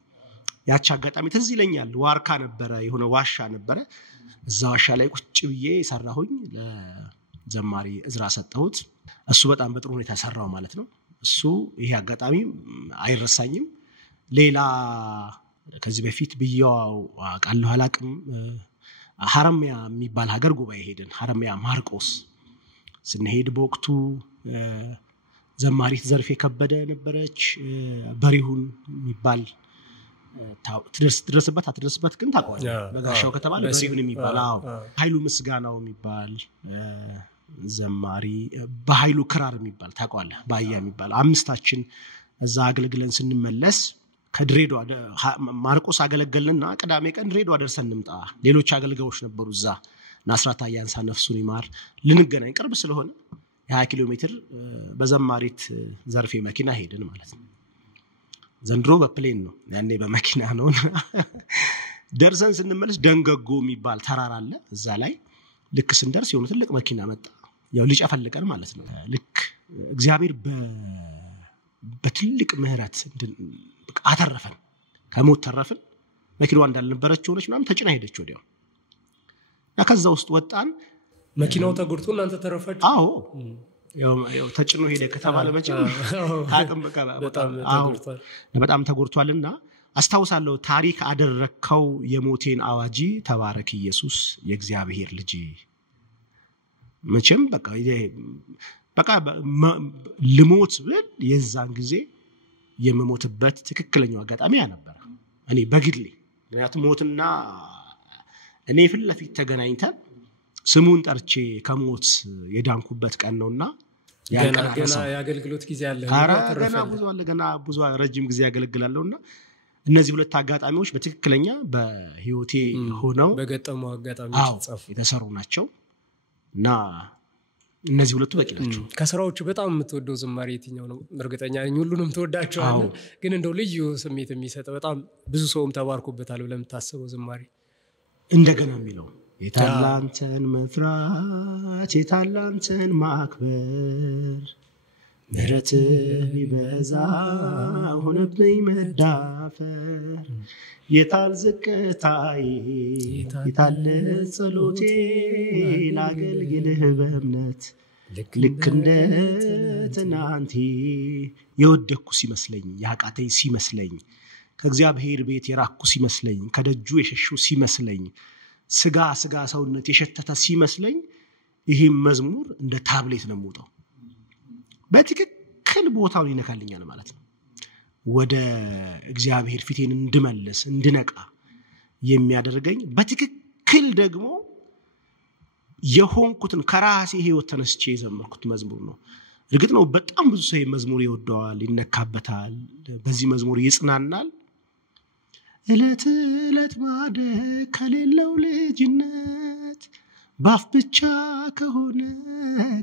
ያቺ አጋጣሚ ትዝ ይለኛል ዋርካ ነበረ የሆነ ዋሻ ነበረ እዛ ዋሻ ላይ ቁጭ ብዬ ሰራሁኝ ለዘማሪ እዝራ ሰጠሁት እሱ በጣም በጥሩ ሁኔታ ሰራው ማለት ነው እሱ ይሄ አጋጣሚ አይረሳኝም ሌላ ከዚህ በፊት ብያው አቃለሁ አላቅም ሐረሚያ የሚባል ሀገር ጉባኤ ሄደን ሐረሚያ ማርቆስ ስንሄድ በወቅቱ ዘማሪት ዘርፌ ከበደ ነበረች በሪሁን የሚባል ትደርስበት ግን ታቋል በጋሻው ከተባለ በሪሁን የሚባል ኃይሉ ምስጋናው የሚባል ዘማሪ በኃይሉ ክራር የሚባል ታቋል ባያ የሚባል አምስታችን እዛ አገልግለን ስንመለስ ከድሬዳዋ ማርቆስ አገለገልንና ቅዳሜ ቀን ድሬዳዋ ደርሰን እንምጣ ሌሎች አገልጋዮች ነበሩ እዛ ናስራታ ያንሳ ነፍሱን ይማር ልንገናኝ ቅርብ ስለሆነ የ20 ኪሎ ሜትር በዘማሪት ዘርፌ መኪና ሄድን ማለት ነው። ዘንድሮ በፕሌን ነው ያኔ በመኪና ነው። ደርሰን ስንመለስ ደንገጎ የሚባል ተራራ አለ እዛ ላይ ልክ ስንደርስ የሆነ ትልቅ መኪና መጣ ያው ሊጨፈልቀን ማለት ነው። ልክ እግዚአብሔር በትልቅ ምህረት አተረፈን ከሞት ተረፈን። መኪናዋ እንዳልነበረች ሆነች ምናምን ተጭና ሄደች ወዲያው እና ከዛ ውስጥ ወጣን። መኪናው ተጎድቶ እናንተ ተረፋችሁ? አዎ ያው ተጭኖ ሄደ ከተባለ መቼም ታቅም በጣም ተጎድቷልና አስታውሳለሁ። ታሪክ አደረከው የሞቴን አዋጂ ተባረክ ኢየሱስ የእግዚአብሔር ልጅ። መቼም በቃ ልሞት ብል የዛን ጊዜ የመሞትበት ትክክለኛው አጋጣሚ ነበር እኔ በግሌ። ምክንያቱም ሞትና እኔ ፊት ለፊት ተገናኝተን ስሙን ጠርቼ ከሞት የዳንኩበት ቀን ነውና ገና ያገልግሎት ጊዜ አለ ገና ብዙ ረጅም ጊዜ ያገለግላለውና እነዚህ ሁለት አጋጣሚዎች በትክክለኛ በህይወቴ ሆነው በገጠሙ አጋጣሚዎች ተጻፉ የተሰሩ ናቸውና እነዚህ ሁለቱ በቂ ናቸው። ከስራዎቹ በጣም የምትወደው ዝማሬ የትኛው ነው? እርግጠኛ ነኝ ሁሉንም ተወዳቸዋለህ፣ ግን እንደው ልዩ ስሜት የሚሰጥ በጣም ብዙ ሰውም ተባርኮበታል ብለህ የምታስበው ዝማሬ? እንደገና የሚለው የታላንተን መፍራት የታላንተን ማክበር ምሕረት ይበዛ ሆነብኝ መዳፈር የታል ዝቅታዬ የታል ጸሎቴ ላገልግልህ በእምነት ልክ እንደ ትናንቴ የወደኩ ሲመስለኝ ያቃተኝ ሲመስለኝ ከእግዚአብሔር ቤት የራኩ ሲመስለኝ ከደጁ የሸሹ ሲመስለኝ ስጋ ሰውነት የሸተተ ሲመስለኝ ይሄ መዝሙር እንደ ታብሌት ነው የምወጣው በትክክል ቦታውን ይነካልኛል ማለት ነው። ወደ እግዚአብሔር ፊቴን እንድመለስ እንድነቃ የሚያደርገኝ በትክክል ደግሞ የሆንኩትን ከራሴ ህይወት ተነስቼ የዘመርኩት መዝሙር ነው። እርግጥ ነው በጣም ብዙ ሰው መዝሙር ይወደዋል ይነካበታል በዚህ መዝሙር ይጽናናል። እለት ማደግ ከሌለው ልጅነት ባፍ ብቻ ከሆነ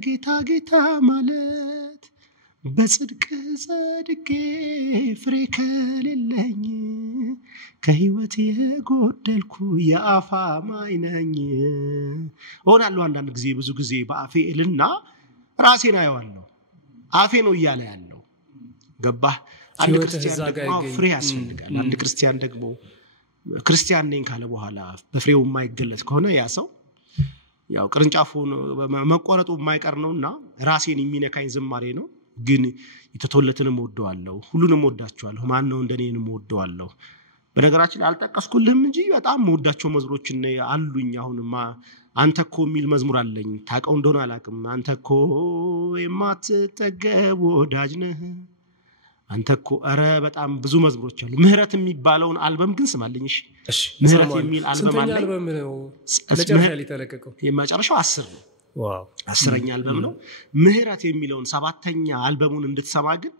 ጌታ ማለት በጽድቅ ጸድቄ ፍሬ ከሌለኝ ከህይወት የጎደልኩ የአፋ ማይነኝ ሆናለሁ። አንዳንድ ጊዜ ብዙ ጊዜ በአፌ እልና ራሴን አየዋለሁ አፌ ነው እያለ ያለው ገባህ? አንድ ክርስቲያን ደግሞ ፍሬ ያስፈልጋል። አንድ ክርስቲያን ደግሞ ክርስቲያን ነኝ ካለ በኋላ በፍሬው የማይገለጥ ከሆነ ያ ሰው ያው ቅርንጫፉን መቆረጡ የማይቀር ነውና ራሴን የሚነካኝ ዝማሬ ነው። ግን የተተወለተንም ወደዋለሁ ሁሉንም ወዳቸዋለሁ ማን ነው እንደኔንም ወደዋለሁ። በነገራችን ላይ አልጠቀስኩልህም እንጂ በጣም ወዳቸው መዝሙሮችን አሉኝ። አሁንማ አንተኮ የሚል መዝሙር አለኝ ታቀው እንደሆነ አላቅም። አንተኮ የማትጠገብ ወዳጅ ነህ አንተኮ ኧረ በጣም ብዙ መዝሙሮች አሉ። ምህረት የሚባለውን አልበም ግን ስማልኝ እሺ። ምህረት የሚል አልበም አለ። አልበም ነው ለጨረሻ ሊተለቀቀው የመጨረሻው 10 ነው። ዋው 10ኛ አልበም ነው። ምህረት የሚለውን 7ኛ አልበሙን እንድትሰማ ግን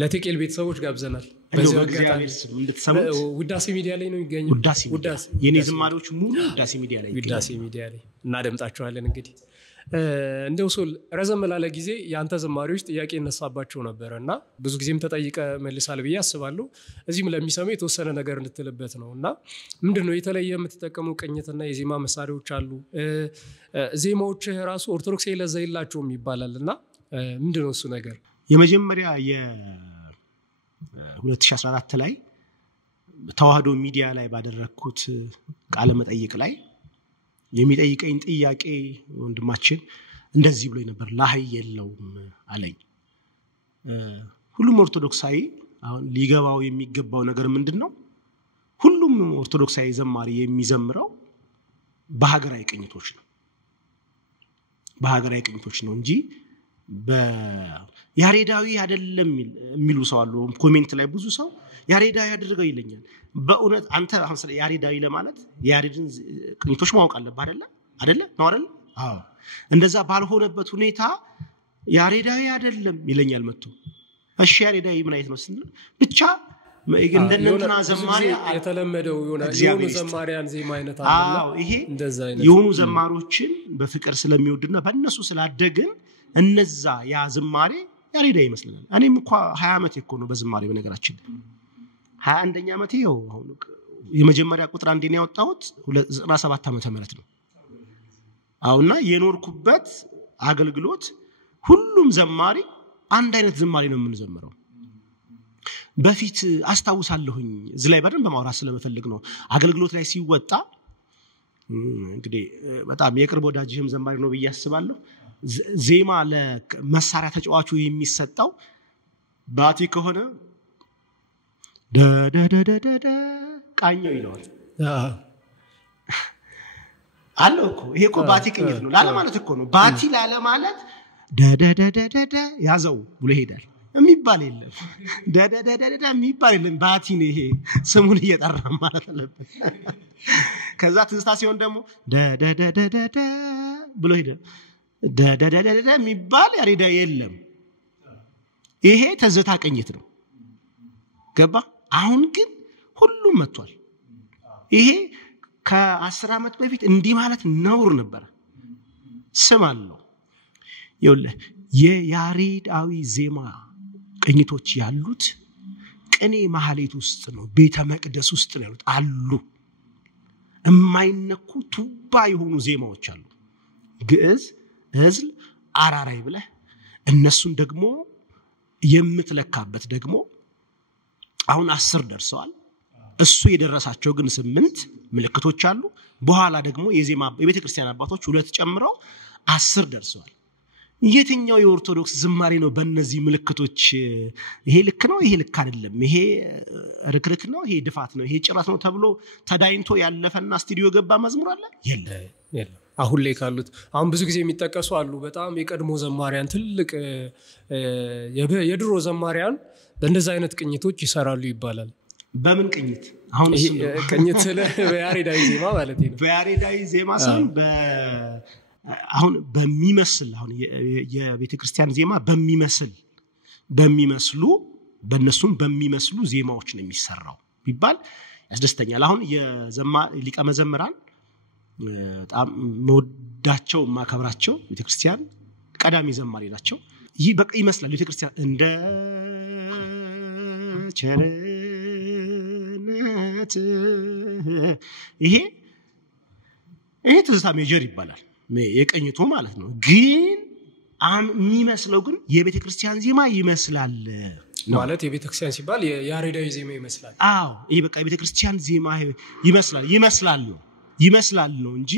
ለቴቄል ቤተሰቦች ጋብዘናል። በዚህ አጋጣሚ እንድትሰሙት ውዳሴ ሚዲያ ላይ ነው የሚገኘው። ውዳሴ የኔ ዝማሬዎች ሙሉ ውዳሴ ሚዲያ ላይ ይገኛሉ። ውዳሴ ሚዲያ ላይ እናደምጣቸዋለን። እንግዲህ እንደው ሶል ረዘም ላለ ጊዜ ያንተ ዝማሬዎች ጥያቄ እነሳባቸው ነበርና ብዙ ጊዜም ተጠይቀ መልሳል ብዬ አስባለሁ። እዚህም ለሚሰሙ የተወሰነ ነገር እንድትልበት ነውና ምንድነው የተለየ የምትጠቀመው ቅኝትና የዜማ መሳሪያዎች አሉ? ዜማዎች ራሱ ኦርቶዶክስ ለዛ ይላቸውም ይባላልና ምንድነው እሱ ነገር? የመጀመሪያ የ2014 ላይ ተዋህዶ ሚዲያ ላይ ባደረኩት ቃለ መጠይቅ ላይ የሚጠይቀኝ ጥያቄ ወንድማችን እንደዚህ ብሎ ነበር። ላይ የለውም አለኝ። ሁሉም ኦርቶዶክሳዊ አሁን ሊገባው የሚገባው ነገር ምንድነው? ሁሉም ኦርቶዶክሳዊ ዘማሪ የሚዘምረው በሀገራዊ ቅኝቶች ነው። በሀገራዊ ቅኝቶች ነው እንጂ በያሬዳዊ አይደለም የሚሉ ሰው አሉ። ኮሜንት ላይ ብዙ ሰው ያሬዳዊ ያደርገው ይለኛል። በእውነት አንተ አሁን ስለ ያሬዳዊ ለማለት ያሬድን ቅኝቶች ማወቅ አለብህ አይደለ ነው አይደል? አዎ። እንደዛ ባልሆነበት ሁኔታ ያሬዳዊ አይደለም ይለኛል መጥቶ። እሺ ያሬዳዊ ምን አይነት ነው ስንል ብቻ እንደነንትና ዘማሪያ የተለመደው የሆኑ ዘማሪያን ዜማ አይነት አለና ይሄ እንደዛ አይነት የሆኑ ዘማሮችን በፍቅር ስለሚወድና በእነሱ ስላደግን እነዛ ያ ዝማሬ ያሬዳዊ ይመስላል እኔም እኮ 20 ዓመት እኮ ነው በዝማሬ በነገራችን 21ኛ ዓመቴ ነው አሁን የመጀመሪያ ቁጥር አንዴን ያወጣሁት 97 ዓመተ ምህረት ነው አሁንና የኖርኩበት አገልግሎት ሁሉም ዘማሪ አንድ አይነት ዝማሬ ነው የምንዘምረው በፊት አስተዋውሳለሁኝ እዚህ ላይ በደንብ ማውራት ስለመፈልግ ነው አገልግሎት ላይ ሲወጣ እንግዲህ በጣም የቅርብ ወዳጅህም ዘማሪ ነው በያስባለሁ ዜማ ለመሳሪያ ተጫዋቹ የሚሰጣው ባቲ ከሆነ ዳዳዳዳዳ ቃኘው ይለዋል አለውኮ ይሄ እኮ ባቲ ቅኝት ነው ላለ ማለት እኮ ነው ባቲ ላለ ማለት ዳዳዳዳዳ ያዘው ብሎ ይሄዳል የሚባል የለም ዳዳዳዳዳ የሚባል የለም ባቲ ነው ይሄ ስሙን እየጠራ ማለት አለበት ከዛ ትዝታ ሲሆን ደግሞ ዳዳዳዳዳ ብሎ ይሄዳል ዳዳዳዳዳ የሚባል ያሬዳ የለም ይሄ ትዝታ ቅኝት ነው ገባ አሁን ግን ሁሉም መጥቷል ይሄ ከ10 ዓመት በፊት እንዲህ ማለት ነውር ነበር ስም አለው ይኸውልህ የያሬዳዊ ዜማ ቅኝቶች ያሉት ቅኔ ማህሌት ውስጥ ነው ቤተ መቅደስ ውስጥ ነው ያሉት አሉ የማይነኩ ቱባ የሆኑ ዜማዎች አሉ ግዕዝ እዝል አራራይ ብለህ እነሱን ደግሞ የምትለካበት ደግሞ አሁን 10 ደርሰዋል እሱ የደረሳቸው ግን 8 ምልክቶች አሉ በኋላ ደግሞ የዜማ የቤተክርስቲያን አባቶች 2 ጨምረው 10 ደርሰዋል የትኛው የኦርቶዶክስ ዝማሬ ነው በእነዚህ ምልክቶች ይሄ ልክ ነው ይሄ ልክ አይደለም ይሄ ርክርክ ነው ይሄ ድፋት ነው ይሄ ጭራት ነው ተብሎ ተዳይንቶ ያለፈና ስቱዲዮ ገባ መዝሙር አለ የለም አሁን ላይ ካሉት አሁን ብዙ ጊዜ የሚጠቀሱ አሉ በጣም የቀድሞ ዘማሪያን ትልቅ የድሮ ዘማሪያን በእንደዛ አይነት ቅኝቶች ይሰራሉ ይባላል በምን ቅኝት አሁን እሱ ቅኝት በያሬዳዊ ዜማ ማለት ነው በያሬዳዊ ዜማ ሳይሆን አሁን በሚመስል አሁን የቤተክርስቲያን ዜማ በሚመስሉ በእነሱም በሚመስሉ ዜማዎች ነው የሚሰራው ቢባል ያስደስተኛል አሁን ሊቀ መዘምራን በጣም መወዳቸው ማከብራቸው ቤተክርስቲያን ቀዳሚ ዘማሪ ናቸው ይህ በቃ ይመስላል ቤተክርስቲያን እንደ ቸርነት ይሄ ትዝታ ሜጀር ይባላል የቀኝቱ ማለት ነው ግን የሚመስለው ግን የቤተክርስቲያን ዜማ ይመስላል ማለት የቤተክርስቲያን ሲባል የያሬዳዊ ዜማ ይመስላል አዎ ይሄ በቃ የቤተክርስቲያን ዜማ ይመስላል ነው እንጂ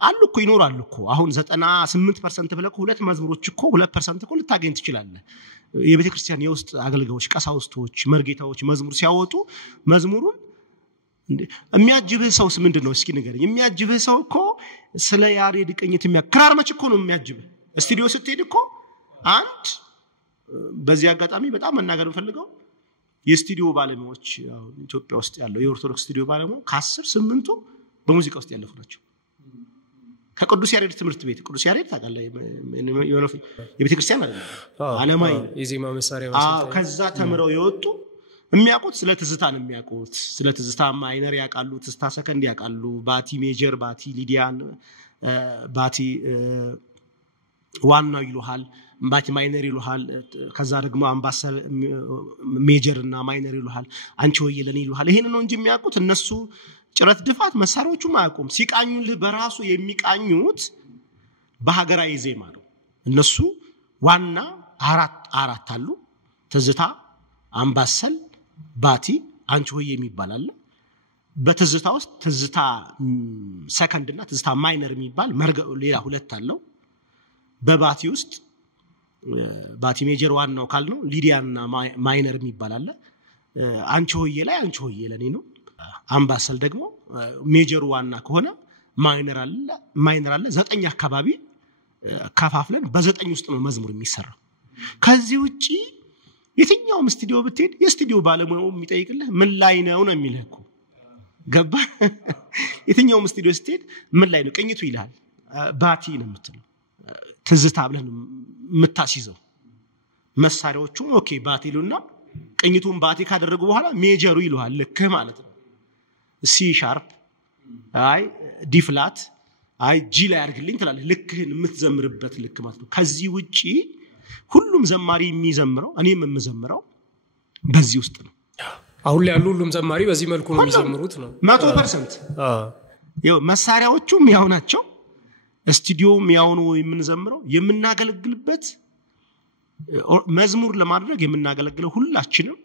አሉ እኮ ይኖራል እኮ አሁን 98% ብለህ 2 መዝሙሮች እኮ 2% እኮ ልታገኝ ትችላለህ የቤተክርስቲያን የውስጥ አገልጋዮች ቀሳውስቶች መርጌታዎች መዝሙር ሲያወጡ መዝሙሩን የሚያጅብህ ሰውስ ምንድነው እስኪ ንገረኝ የሚያጅብህ ሰው እኮ ስለ ያሬድ ቅኝት ክራር መች እኮ ነው የሚያጅብህ ስቱዲዮ ስትሄድ እኮ አንድ በዚህ አጋጣሚ በጣም መናገር ፈልገው የስቱዲዮ ባለሙያዎች ኢትዮጵያ ውስጥ ያለው የኦርቶዶክስ ስቱዲዮ ባለሙያው ከ10 8ቱ በሙዚቃ ውስጥ ያለፉ ናቸው ከቅዱስ ያሬድ ትምህርት ቤት ቅዱስ ያሬድ ታውቃለህ የቤተክርስቲያን አይደለም ዓለማዊ የዜማ መሳሪያ ከዛ ተምረው የወጡ የሚያውቁት ስለ ትዝታ ነው የሚያውቁት ስለ ትዝታ ማይነር ያውቃሉ ትዝታ ሰከንድ ያውቃሉ ባቲ ሜጀር ባቲ ሊዲያን ባቲ ዋናው ይሉሃል ባቲ ማይነር ይሉሃል ከዛ ደግሞ አምባሰል ሜጀር እና ማይነር ይሉሃል አንቺ ሆይ ለኔ ይሉሃል ይሄን ነው እንጂ የሚያውቁት እነሱ ጭረት ድፋት መሳሪያዎቹ ማያውቁም ሲቃኙልህ በራሱ የሚቃኙት በሀገራዊ ዜማ ነው እነሱ ዋና አራት አሉ ትዝታ አምባሰል ባቲ አንቺ ሆይ የሚባል አለ በትዝታ ውስጥ ትዝታ ሰከንድ እና ትዝታ ማይነር የሚባል ሌላ 2 አለው በባቲ ውስጥ ባቲ ሜጀር ዋናው ካልነው ሊዲያና ማይነር የሚባል አለ አንቺ ሆይ ላይ አንቺ ሆይ ለኔ ነው አምባሰል ደግሞ ሜጀር ዋና ከሆነ ማይነር አለ 9 አካባቢ ከፋፍለን በ9 ውስጥ ነው መዝሙር የሚሰራው ከዚህ ውጪ የትኛው ስቱዲዮ ብትሄድ የስቱዲዮ ባለሙያው የሚጠይቅልህ ምን ላይ ነው የሚልህ እኮ ገባ የትኛው ስቱዲዮ ስትሄድ ምን ላይ ነው ቅኝቱ ይልሃል ባቲ ነው የምትለው ትዝታ ብለህ የምታስይዘው መሳሪያዎቹ ኦኬ ባቲ ይሉና ቅኝቱን ባቲ ካደረጉ በኋላ ሜጀሩ ይሉሃል ልክ ማለት ነው ሲ ሻርፕ ዲ ፍላት አይ ጂ ላይ አድርግልኝ ትላለህ ልክህን የምትዘምርበት ልክ ማለት ነው ከዚህ ውጪ ሁሉም ዘማሪ የሚዘምረው እኔም የምዘምረው በዚህ ውስጥ ነው አሁን ላይ ያሉ ሁሉም ዘማሪ በዚህ መልኩ ነው የሚዘምሩት ነው 100% ይኸው መሳሪያዎቹም ያው ናቸው ስቱዲዮም ያው ነው የምንዘምረው የምናገለግልበት መዝሙር ለማድረግ የምናገለግለው ሁላችንም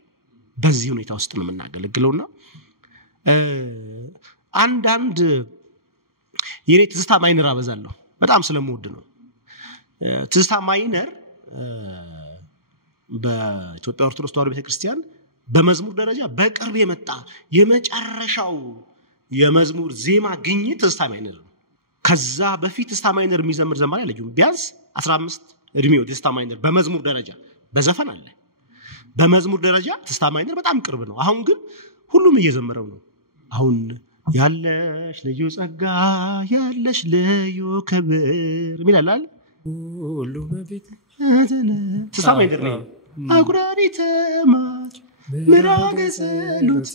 በዚህ ሁኔታ ውስጥ ነው የምናገለግለውና አንድ የኔ ትዝታ ማይነር አበዛለሁ በጣም ስለምወድ ነው ትዝታ ማይነር በኢትዮጵያ ኦርቶዶክስ ተዋሕዶ ቤተክርስቲያን በመዝሙር ደረጃ በቅርብ የመጣ የመጨረሻው የመዝሙር ዜማ ግኝት ትዝታ ማይነር ነው ከዛ በፊት ትዝታ ማይነር የሚዘምር ዘማሪ አለጁም ቢያንስ 15 እድሜው ትዝታ ማይነር በመዝሙር ደረጃ በዘፈን አለ በመዝሙር ደረጃ ትዝታ ማይነር በጣም ቅርብ ነው አሁን ግን ሁሉም እየዘመረው ነው አሁን ያለሽ ልዩ ጸጋ ያለሽ ልዩ ክብር ሚላል ሁሉ መቤት ትዝታ ማይነር ነው አጉራሪት ማች ምራገ ጸሎት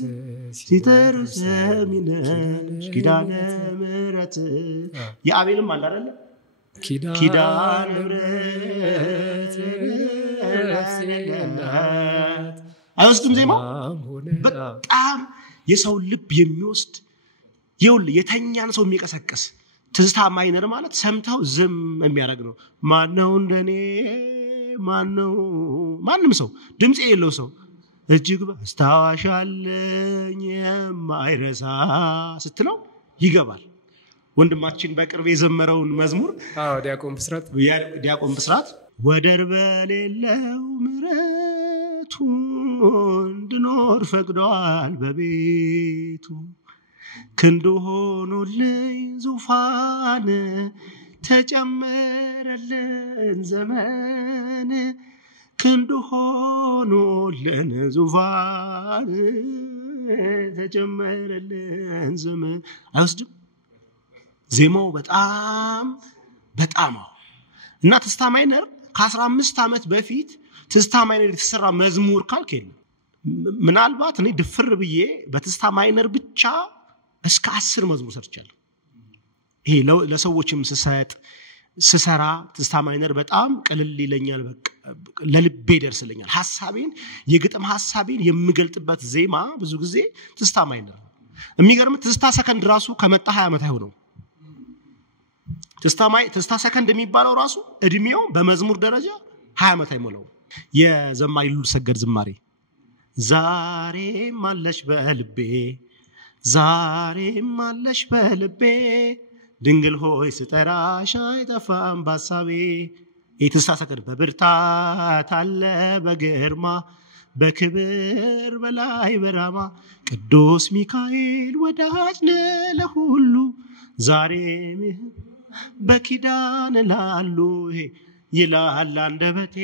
ሲተርሰ ሚነሽ ኪዳነ ምሕረት የአቤልም አለ አይደል ኪዳነ ምሕረት አይወስድም ዜማው በጣም የሰው ልብ የሚወስድ ይኸውልህ የተኛን ሰው የሚቀሰቅስ ትዝታ ማይነር ማለት ሰምታው ዝም የሚያደርግ ነው ማነው እንደኔ ማነው ማንም ሰው ድምጽ የሌለው ሰው እጅግ አስታዋሻለኝ የማይረሳ ስትለው ይገባል ወንድማችን በቅርብ የዘመረውን መዝሙር ዲያቆን ብስራት ወደር በሌለው ምሕረቱ እንድኖር ፈቅዷል በቤቱ ክንዱ ሆኖልኝ ዙፋን ተጨመረልን ዘመን ክንዱ ሆኖልን ዙፋን ተጨመረልን ዘመን አይወስድም ዜማው በጣም እና ትዝታ ማይነር ከ15 ዓመት በፊት ትዝታ ማይነር የተሰራ መዝሙር ካልከኝ ምናልባት እኔ ድፍር ብዬ በትዝታ ማይነር ብቻ እስከ 10 መዝሙር ሰርቻለሁ ይሄ ለሰዎችም ስሰራ ትዝታ ማይነር በጣም ቀለል ይለኛል በቃ ለልቤ ደርስልኛል ሐሳቤን የግጥም ሐሳቤን የምገልጥበት ዜማ ብዙ ጊዜ ትዝታ ማይነር የሚገርም ትዝታ ሰከንድ ራሱ ከመጣ 20 ዓመት አይሆነው ትዝታ ሰከንድ የሚባለው ራሱ እድሜው በመዝሙር ደረጃ 20 ዓመት አይሞላው የዘማሪ ሉል ሰገድ ዝማሬ ዛሬም አለሽ በልቤ ድንግል ሆይ ስጠራሽ አይጠፋም በሐሳቤ የትዝታ ሰከንድ በብርታት አለ በግርማ በክብር በላይ በራማ ቅዱስ ሚካኤል ወዳጅ ለሁሉ ዛሬም በኪዳን ላሉ ይላል አንደበቴ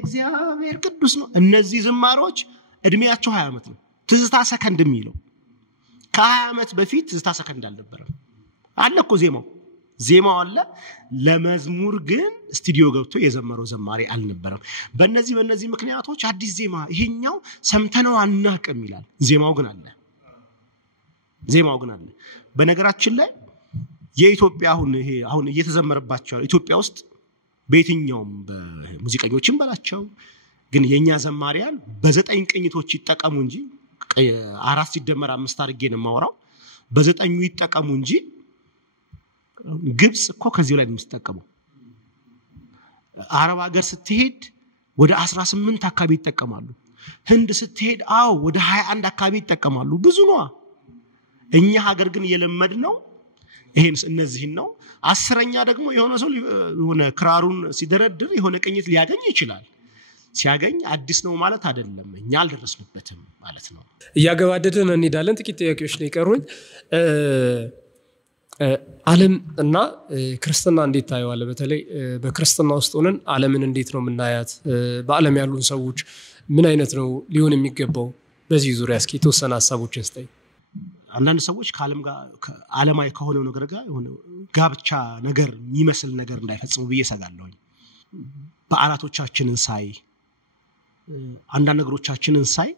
እግዚአብሔር ቅዱስ ነው እነዚህ ዝማሮች እድሜያቸው 20 ዓመት ነው ትዝታ ሰከንድ የሚለው ከ20 ዓመት በፊት ትዝታ ሰከንድ አልነበረም አለኮ ዜማው አለ ለመዝሙር ግን ስቱዲዮ ገብቶ የዘመረው ዘማሪ አልነበረም በእነዚህ ምክንያቶች አዲስ ዜማ ይሄኛው ሰምተነው አናቅም ይላል ዜማው ግን አለ በነገራችን ላይ የኢትዮጵያ አሁን እየተዘመረባቸው ኢትዮጵያ ውስጥ በየትኛውም በሙዚቀኞችም በላቸው ግን የኛ ዘማሪያን በ9 ቅኝቶች ይጠቀሙ እንጂ 4 ሲደመር 5 አድርጌ ነው የማወራው በ9 ይጠቀሙ እንጂ ግብጽ እኮ ከዚህ ላይ ነው የምትጠቀመው አረብ ሀገር ስትሄድ ወደ 18 አካባቢ ይጠቀማሉ ህንድ ስትሄድ ወደ 21 አካባቢ ይጠቀማሉ ብዙ ነው እኛ ሀገር ግን የለመድነው እነዚህን ነው 10ኛ ደግሞ የሆነ ሰው የሆነ ክራሩን ሲደረድር የሆነ ቅኝት ሊያገኝ ይችላል ሲያገኝ አዲስ ነው ማለት አይደለም እኛ አልደረስንበትም ማለት ነው ያገባደደን እንይዳለን ጥቂት ጥያቄዎች ነው ይቀሩኝ ዓለም እና ክርስትና እንዴት ታየዋለ በተለይ በክርስትና ውስጥ ሆነን ዓለምን እንዴት ነው የምናያት በዓለም ያሉን ሰዎች ምን አይነት ነው ሊሆን የሚገባው በዚህ ዙሪያ እስኪ ተወሰነ ሐሳቦችን ስጠይ አንዳንድ ሰዎች ከዓለም ጋር ዓለማዊ ከሆነው ነገር ጋር የሆነ ጋብቻ ነገር የሚመስል ነገር እንዳይፈጽሙ በየሰጋለሁ በአራቶቻችንን ሳይ አንዳንድ ነገሮቻችንን ሳይ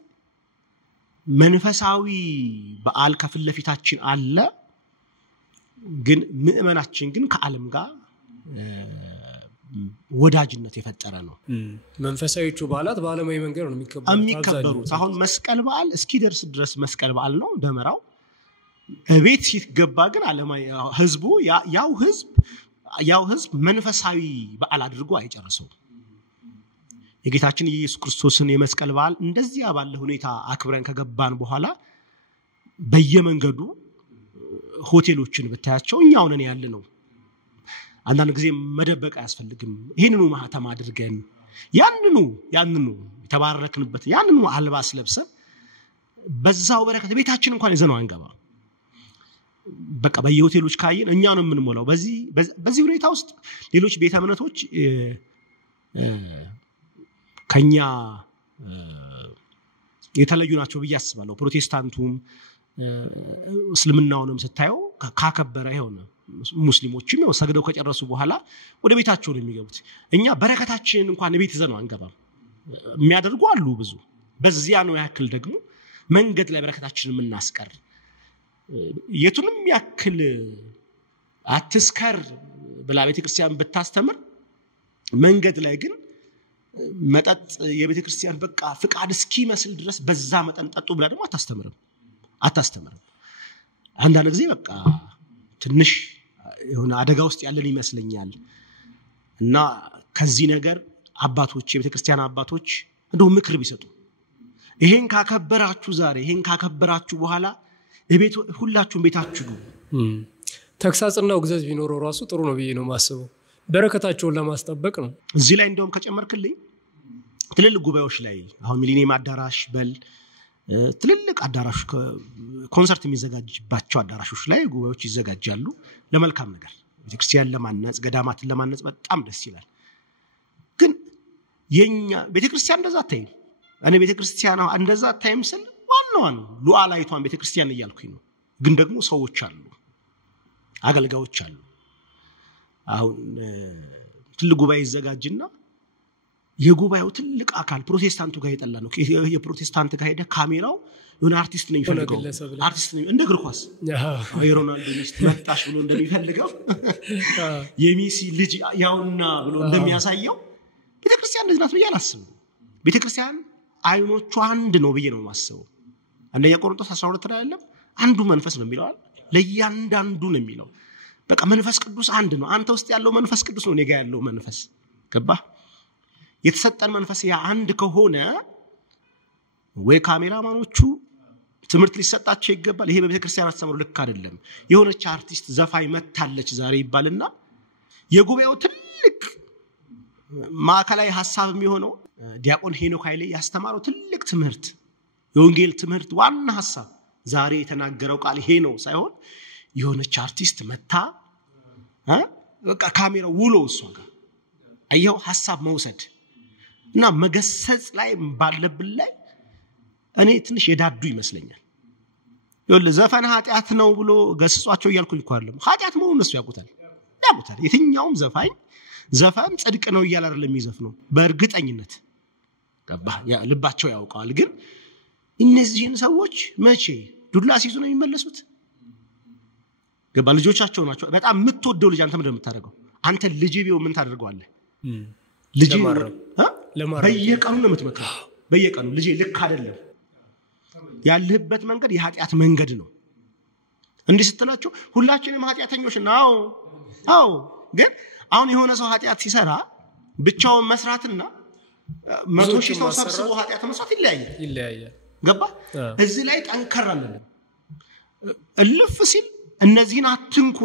መንፈሳዊ በዓል ከፍል ለፊታችን አለ ግን ምእመናችን ግን ከዓለም ጋር ወዳጅነት የፈጠረ ነው። መንፈሳዊቹ በዓላት በዓለማዊ መንገድ ነው የሚከበሩት። አሁን መስቀል በዓል እስኪደርስ ድረስ መስቀል በዓል ነው ደመራው። ቤት ሲገባ ግን ዓለማዊ ህዝቡ ያው ህዝብ መንፈሳዊ በዓል አድርጎ አይጨርሰው። የጌታችን ኢየሱስ ክርስቶስን የመስቀል በዓል እንደዚህ ባለ ሁኔታ አክብረን ከገባን በኋላ በየመንገዱ ሆቴሎችን በታያቸው እኛው ነን ያለነው። አንዳንድ ጊዜ መደበቅ አያስፈልግም። ይሄንኑ ማህተም አድርገን ያንኑ ተባረክንበት ያንኑ አልባስ ለብሰን በዛው በረከት ቤታችን እንኳን ይዘነው አንገባ። በቃ በየሆቴሎች ካየን እኛው ነው የምንሞላው። በዚህ ሁኔታ ውስጥ ሌሎች ቤተ እምነቶች ከኛ የተለዩ ናቸው ብዬ አስባለሁ። ፕሮቴስታንቱም እስልምናውንም ስታየው ካከበረ ይሆነ ሙስሊሞችም ሰግደው ከጨረሱ በኋላ ወደ ቤታቸው ነው የሚገቡት። እኛ በረከታችንን እንኳን ቤት ይዘነው አንገባም የሚያደርጉ አሉ ብዙ። በዚያ ነው ያክል ደግሞ መንገድ ላይ በረከታችንን የምናስቀር። የቱንም ያክል አትስከር ብላ ቤተክርስቲያን ብታስተምር መንገድ ላይ ግን መጠጥ የቤተክርስቲያን በቃ ፍቃድ እስኪመስል ድረስ በዛ መጠን ጠጡ ብላ ደግሞ አታስተምርም። አንዳንድ ጊዜ በቃ ትንሽ የሆነ አደጋ ውስጥ ያለን ይመስለኛል። እና ከዚህ ነገር አባቶች የቤተክርስቲያን አባቶች እንደው ምክር ቢሰጡ ይሄን ካከበራችሁ ዛሬ ይሄን ካከበራችሁ በኋላ እቤት ሁላችሁም ቤታችሁ ነው። ተክሳጽና ውግዘት ቢኖረው ራሱ ጥሩ ነው ብዬ ነው ማስበው። በረከታቸውን ለማስጠበቅ ነው። እዚህ ላይ እንደውም ከጨመርክልኝ ትልልቅ ጉባኤዎች ላይ አሁን ሚሊኒየም አዳራሽ በል ትልልቅ አዳራሽ ኮንሰርት የሚዘጋጅባቸው አዳራሾች ላይ ጉባኤዎች ይዘጋጃሉ ለመልካም ነገር ቤተክርስቲያን ለማነጽ ገዳማትን ለማነጽ በጣም ደስ ይላል። ግን የኛ ቤተክርስቲያን እንደዛ አታይም። እኔ ቤተክርስቲያን እንደዛ አታይም ስል ዋናዋን ሉዓላዊቷን ቤተክርስቲያን እያልኩኝ ነው። ግን ደግሞ ሰዎች አሉ አገልጋዮች አሉ። አሁን ትልቅ ጉባኤ ይዘጋጅና የጉባኤው ትልቅ አካል ፕሮቴስታንቱ ጋር ይጠላ ነው። የፕሮቴስታንት ጋር ሄደ ካሜራው የሆነ አርቲስት ነው የሚፈልገው። አርቲስት ነው እንደ እግር ኳስ የሮናልዶ ሚስት መጣሽ ብሎ እንደሚፈልገው የሚሲ ልጅ ያውና ብሎ እንደሚያሳየው ቤተክርስቲያን እንደዚህ ናት ብዬ አላስብም። ቤተክርስቲያን አይኖቹ አንድ ነው ብዬ ነው የማስበው። አንደኛ ቆሮንቶስ 12 ላይ አይደለም አንዱ መንፈስ ነው የሚለው ለእያንዳንዱ ነው የሚለው። በቃ መንፈስ ቅዱስ አንድ ነው። አንተ ውስጥ ያለው መንፈስ ቅዱስ ነው እኔ ጋር ያለው መንፈስ። ገባ? የተሰጠን መንፈስ ያ አንድ ከሆነ ወይ ካሜራማኖቹ ትምህርት ሊሰጣቸው ይገባል። ይሄ በቤተክርስቲያን አስተምሮ ልክ አይደለም። የሆነች አርቲስት ዘፋኝ መታለች ዛሬ ይባልና የጉባኤው ትልቅ ማዕከላዊ ሐሳብ የሚሆነው ዲያቆን ሄኖክ ኃይሌ ያስተማረው ትልቅ ትምህርት የወንጌል ትምህርት ዋና ሐሳብ ዛሬ የተናገረው ቃል ይሄ ነው ሳይሆን የሆነች አርቲስት መታ በቃ ካሜራው ውሎ እሷ ጋር አየው ሐሳብ መውሰድ እና መገሰጽ ላይ ባለብን ላይ እኔ ትንሽ የዳዱ ይመስለኛል። ይኸውልህ ዘፈን ኃጢአት ነው ብሎ ገስጿቸው እያልኩኝ እኮ አይደለም። ኃጢአት መሆኑን እነሱ ያውቁታል። የትኛውም ዘፈን ጽድቅ ነው እያለ አይደለም የሚዘፍነው በእርግጠኝነት ገባህ? ልባቸው ያውቀዋል። ግን እነዚህን ሰዎች መቼ ዱላ ሲይዙ ነው የሚመለሱት? ገባ? ልጆቻቸው ናቸው። በጣም የምትወደው ልጅ አንተ ምንድነው የምታደርገው? አንተ ልጅ ቢው ምን ታደርገዋለህ? ልጅ በየቀኑ ነው የምትመክረው። በየቀኑ ልጅ ልክ አይደለም ያለህበት መንገድ የኃጢአት መንገድ ነው እንዲህ ስትላቸው ሁላችንም ኃጢአተኞች ነው። አዎ ግን አሁን የሆነ ሰው ኃጢአት ሲሰራ ብቻውን መስራትና 100,000 ሰው ሰብስቦ ኃጢአት መስራት ይለያያል። ገባ? እዚህ ላይ ጠንከራለን። እልፍ ሲል እነዚህን አትንኩ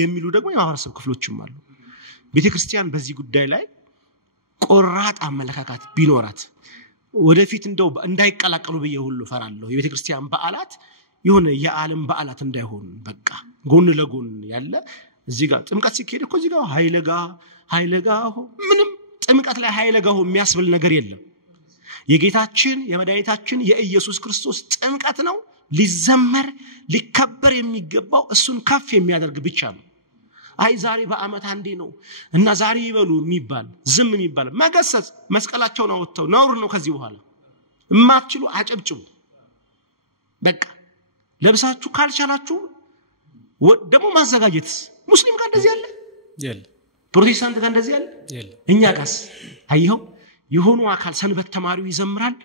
የሚሉ ደግሞ የማህበረሰብ ክፍሎችም አሉ። ቤተክርስቲያን በዚህ ጉዳይ ላይ ቆራጥ አመለካከት ቢኖራት ወደፊት እንደው እንዳይቀላቀሉ በየሁሉ ፈራለሁ። የቤተክርስቲያን በዓላት የሆነ የዓለም በዓላት እንዳይሆን በቃ ጎን ለጎን ያለ እዚህ ጋር ጥምቀት ሲካሄድ እኮ እዚህ ጋር ኃይለጋ ምንም ጥምቀት ላይ ኃይለጋ የሚያስብል ነገር የለም። የጌታችን የመድኃኒታችን የኢየሱስ ክርስቶስ ጥምቀት ነው ሊዘመር ሊከበር የሚገባው እሱን ከፍ የሚያደርግ ብቻ ነው። አይ ዛሬ በአመት አንዴ ነው እና ዛሬ ይበሉ የሚባል ዝም የሚባል መገሰጽ መስቀላቸውን አወጣው ነውር ነው። ከዚህ በኋላ እማትችሉ አጨብጭቡ። በቃ ለብሳችሁ ካልቻላችሁ ደግሞ ማዘጋጀት ሙስሊም ጋር እንደዚህ ያለ የለ ፕሮቴስታንት ጋር እንደዚህ ያለ የለ እኛ ጋርስ አይየው የሆኑ አካል ሰንበት ተማሪው ይዘምራል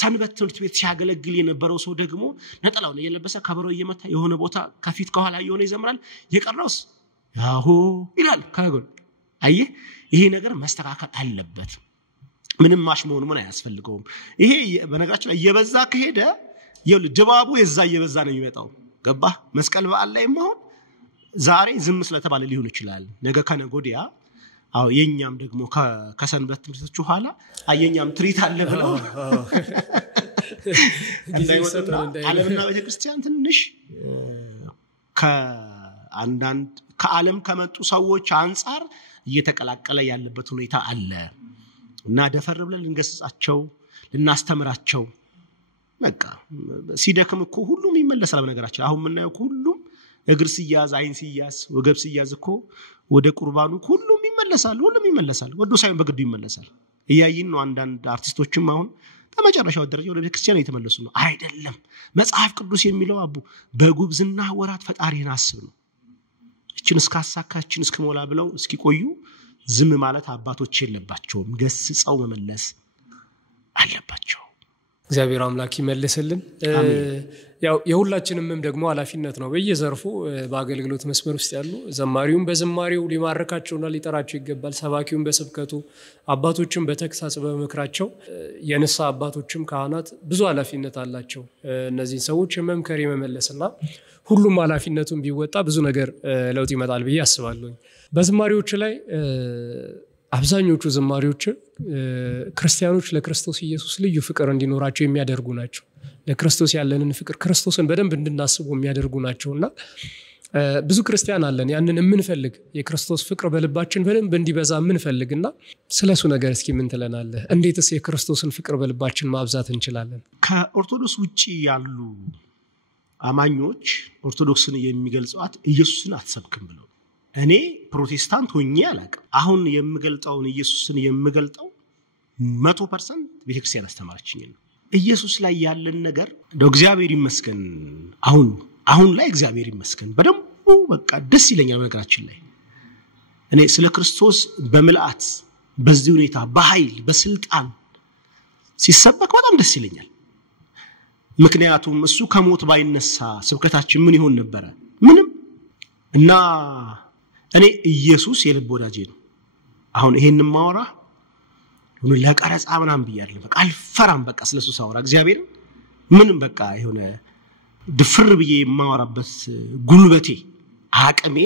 ሰንበት ትምህርት ቤት ሲያገለግል የነበረው ሰው ደግሞ ነጠላውን እየለበሰ ከበሮ እየመታ የሆነ ቦታ ከፊት ከኋላ የሆነ ይዘምራል የቀረውስ ያሁ ይላል ካጎን አየህ ይሄ ነገር መስተካከል አለበት ምንም ማሽሞን ምን አያስፈልገውም ይሄ በነገራችን ላይ እየበዛ ከሄደ ድባቡ የዛ እየበዛ ነው የሚመጣው ገባ መስቀል በዓል ላይ ማሆን ዛሬ ዝም ስለተባለ ሊሆን ይችላል ነገ ከነጎዲያ አው የኛም ደግሞ ከሰንበት ትምህርቶች ኋላ አየኛም ትሪት አለ ብለው እንዳይወጣ ዓለምና ቤተክርስቲያን ትንሽ ከአንዳንድ ከዓለም ከመጡ ሰዎች አንፃር እየተቀላቀለ ያለበት ሁኔታ አለ እና ደፈር ብለን ልንገስጻቸው ልናስተምራቸው በቃ ሲደክም እኮ ሁሉም ይመለሳል በነገራችን አሁን ምናየው ሁሉም እግር ሲያዝ አይን ሲያዝ ወገብ ሲያዝ እኮ ወደ ቁርባኑ ሁሉም ይመለሳል ወዶ ሳይሆን በግዱ ይመለሳል እያይን ነው አንዳንድ አርቲስቶችም አሁን በመጨረሻው ደረጃ ወደ ቤተክርስቲያን እየተመለሱ ነው አይደለም መጽሐፍ ቅዱስ የሚለው አቡ በጉብዝና ወራት ፈጣሪን አስብ ነው እቺን እስካሳካችን እስከሞላ ብለው እስኪቆዩ ዝም ማለት አባቶች የለባቸውም ገስጸው መመለስ አለባቸው እግዚአብሔር አምላክ ይመልስልን ያው የሁላችንም ደግሞ ኃላፊነት ነው በየዘርፉ በአገልግሎት መስመር ውስጥ ያሉ ዘማሪውን በዝማሬው ሊማርካቸውና ሊጠራቸው ይገባል ሰባኪውን በስብከቱ አባቶችን በተክሳጽ በመክራቸው የነሳ አባቶችም ካህናት ብዙ ኃላፊነት አላቸው እነዚህ ሰዎች መምከር የመመለስና ሁሉም ኃላፊነቱን ቢወጣ ብዙ ነገር ለውጥ ይመጣል ብዬ አስባለሁ በዝማሬዎች ላይ አብዛኞቹ ዝማሬዎች ክርስቲያኖች ለክርስቶስ ኢየሱስ ልዩ ፍቅር እንዲኖራቸው የሚያደርጉ ናቸው ለክርስቶስ ያለንን ፍቅር ክርስቶስን በደንብ እንድናስቡ የሚያደርጉ ናቸውና ብዙ ክርስቲያን አለን ያንን የምንፈልግ የክርስቶስ ፍቅር በልባችን በደንብ እንዲበዛ የምንፈልግና ስለሱ ነገር እስኪ ምን ትለናለህ እንዴትስ የክርስቶስን ፍቅር በልባችን ማብዛት እንችላለን ከኦርቶዶክስ ውጪ ያሉ አማኞች ኦርቶዶክስን የሚገልጹት ኢየሱስን አትሰብክም ብለው እኔ ፕሮቴስታንት ሆኜ አላቀም አሁን የምገልጣውን ኢየሱስን የምገልጣው 100% ቤተክርስቲያን አስተማረችኝ ነው ኢየሱስ ላይ ያለን ነገር እንደው እግዚአብሔር ይመስገን አሁን ላይ እግዚአብሔር ይመስገን በደንብ በቃ ደስ ይለኛል ነገራችን ላይ እኔ ስለ ክርስቶስ በመልአት በዚህ ሁኔታ በኃይል በስልጣን ሲሰበክ በጣም ደስ ይለኛል ምክንያቱም እሱ ከሞት ባይነሳ ስብከታችን ምን ይሆን ነበር ምንም እና እኔ ኢየሱስ የልብ ወዳጄ ነው አሁን ይሄንን ማወራ ሁሉ ለቀረጻ ምናምን ብያለሁ በቃ አልፈራም በቃ ስለሱ ሳወራ እግዚአብሔር ምንም በቃ የሆነ ድፍር ብዬ ማወራበት ጉልበቴ አቅሜ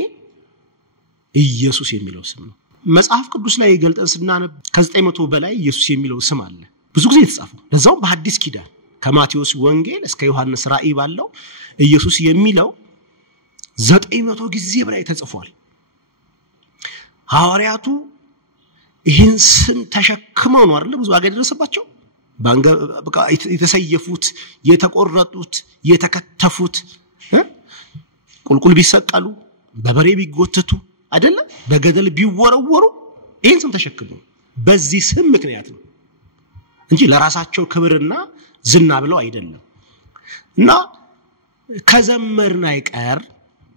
ኢየሱስ የሚለው ስም ነው መጽሐፍ ቅዱስ ላይ ገልጠን ስናነብ ከ900 በላይ ኢየሱስ የሚለው ስም አለ ብዙ ጊዜ የተጻፈው ለዛው በሐዲስ ኪዳን ከማቴዎስ ወንጌል እስከ ዮሐንስ ራእይ ባለው ኢየሱስ የሚለው 900 ጊዜ በላይ ተጽፏል ሐዋርያቱ ይህን ስም ተሸክመው ነው አይደል ብዙ አገር ደረሰባቸው በቃ የተሰየፉት የተቆረጡት የተከተፉት ቁልቁል ቢሰቀሉ በበሬ ቢጎተቱ አይደለ በገደል ቢወረወሩ ይህን ስም ተሸክመው በዚህ ስም ምክንያት ነው እንጂ ለራሳቸው ክብርና ዝና ብለው አይደለም እና ከዘመርና አይቀር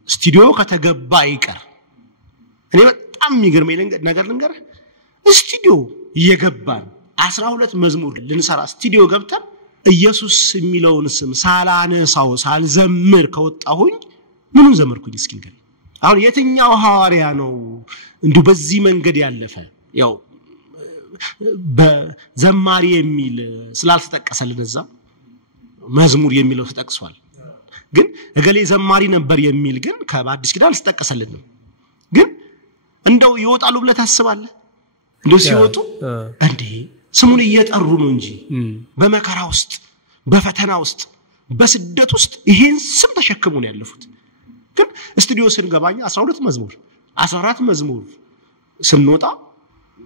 ስቱዲዮ ከተገባ አይቀር እኔ በጣም የሚገርመኝ ነገር ልንገር ስቱዲዮ እየገባን 12 መዝሙር ልንሰራ ስቱዲዮ ገብተን ኢየሱስ የሚለውን ስም ሳላነሳው ሳልዘምር ከወጣሁኝ ምኑን ዘመርኩኝ እስኪ ንገር አሁን የትኛው ሐዋርያ ነው እንዲሁ በዚህ መንገድ ያለፈ ያው በዘማሪ የሚል ስላልተጠቀሰልን እዛ መዝሙር የሚለው ተጠቅሷል ግን እገሌ ዘማሪ ነበር የሚል ግን ከአዲስ ኪዳን ተጠቀሰልን ግን እንደው ይወጣሉ ብለ ታስባለህ እንደው ሲወጡ እንዴ ስሙን እየጠሩ ነው እንጂ በመከራ ውስጥ በፈተና ውስጥ በስደት ውስጥ ይሄን ስም ተሸክመው ነው ያለፉት ግን ስቱዲዮ ስንገባኛ 12 መዝሙር 14 መዝሙር ስንወጣ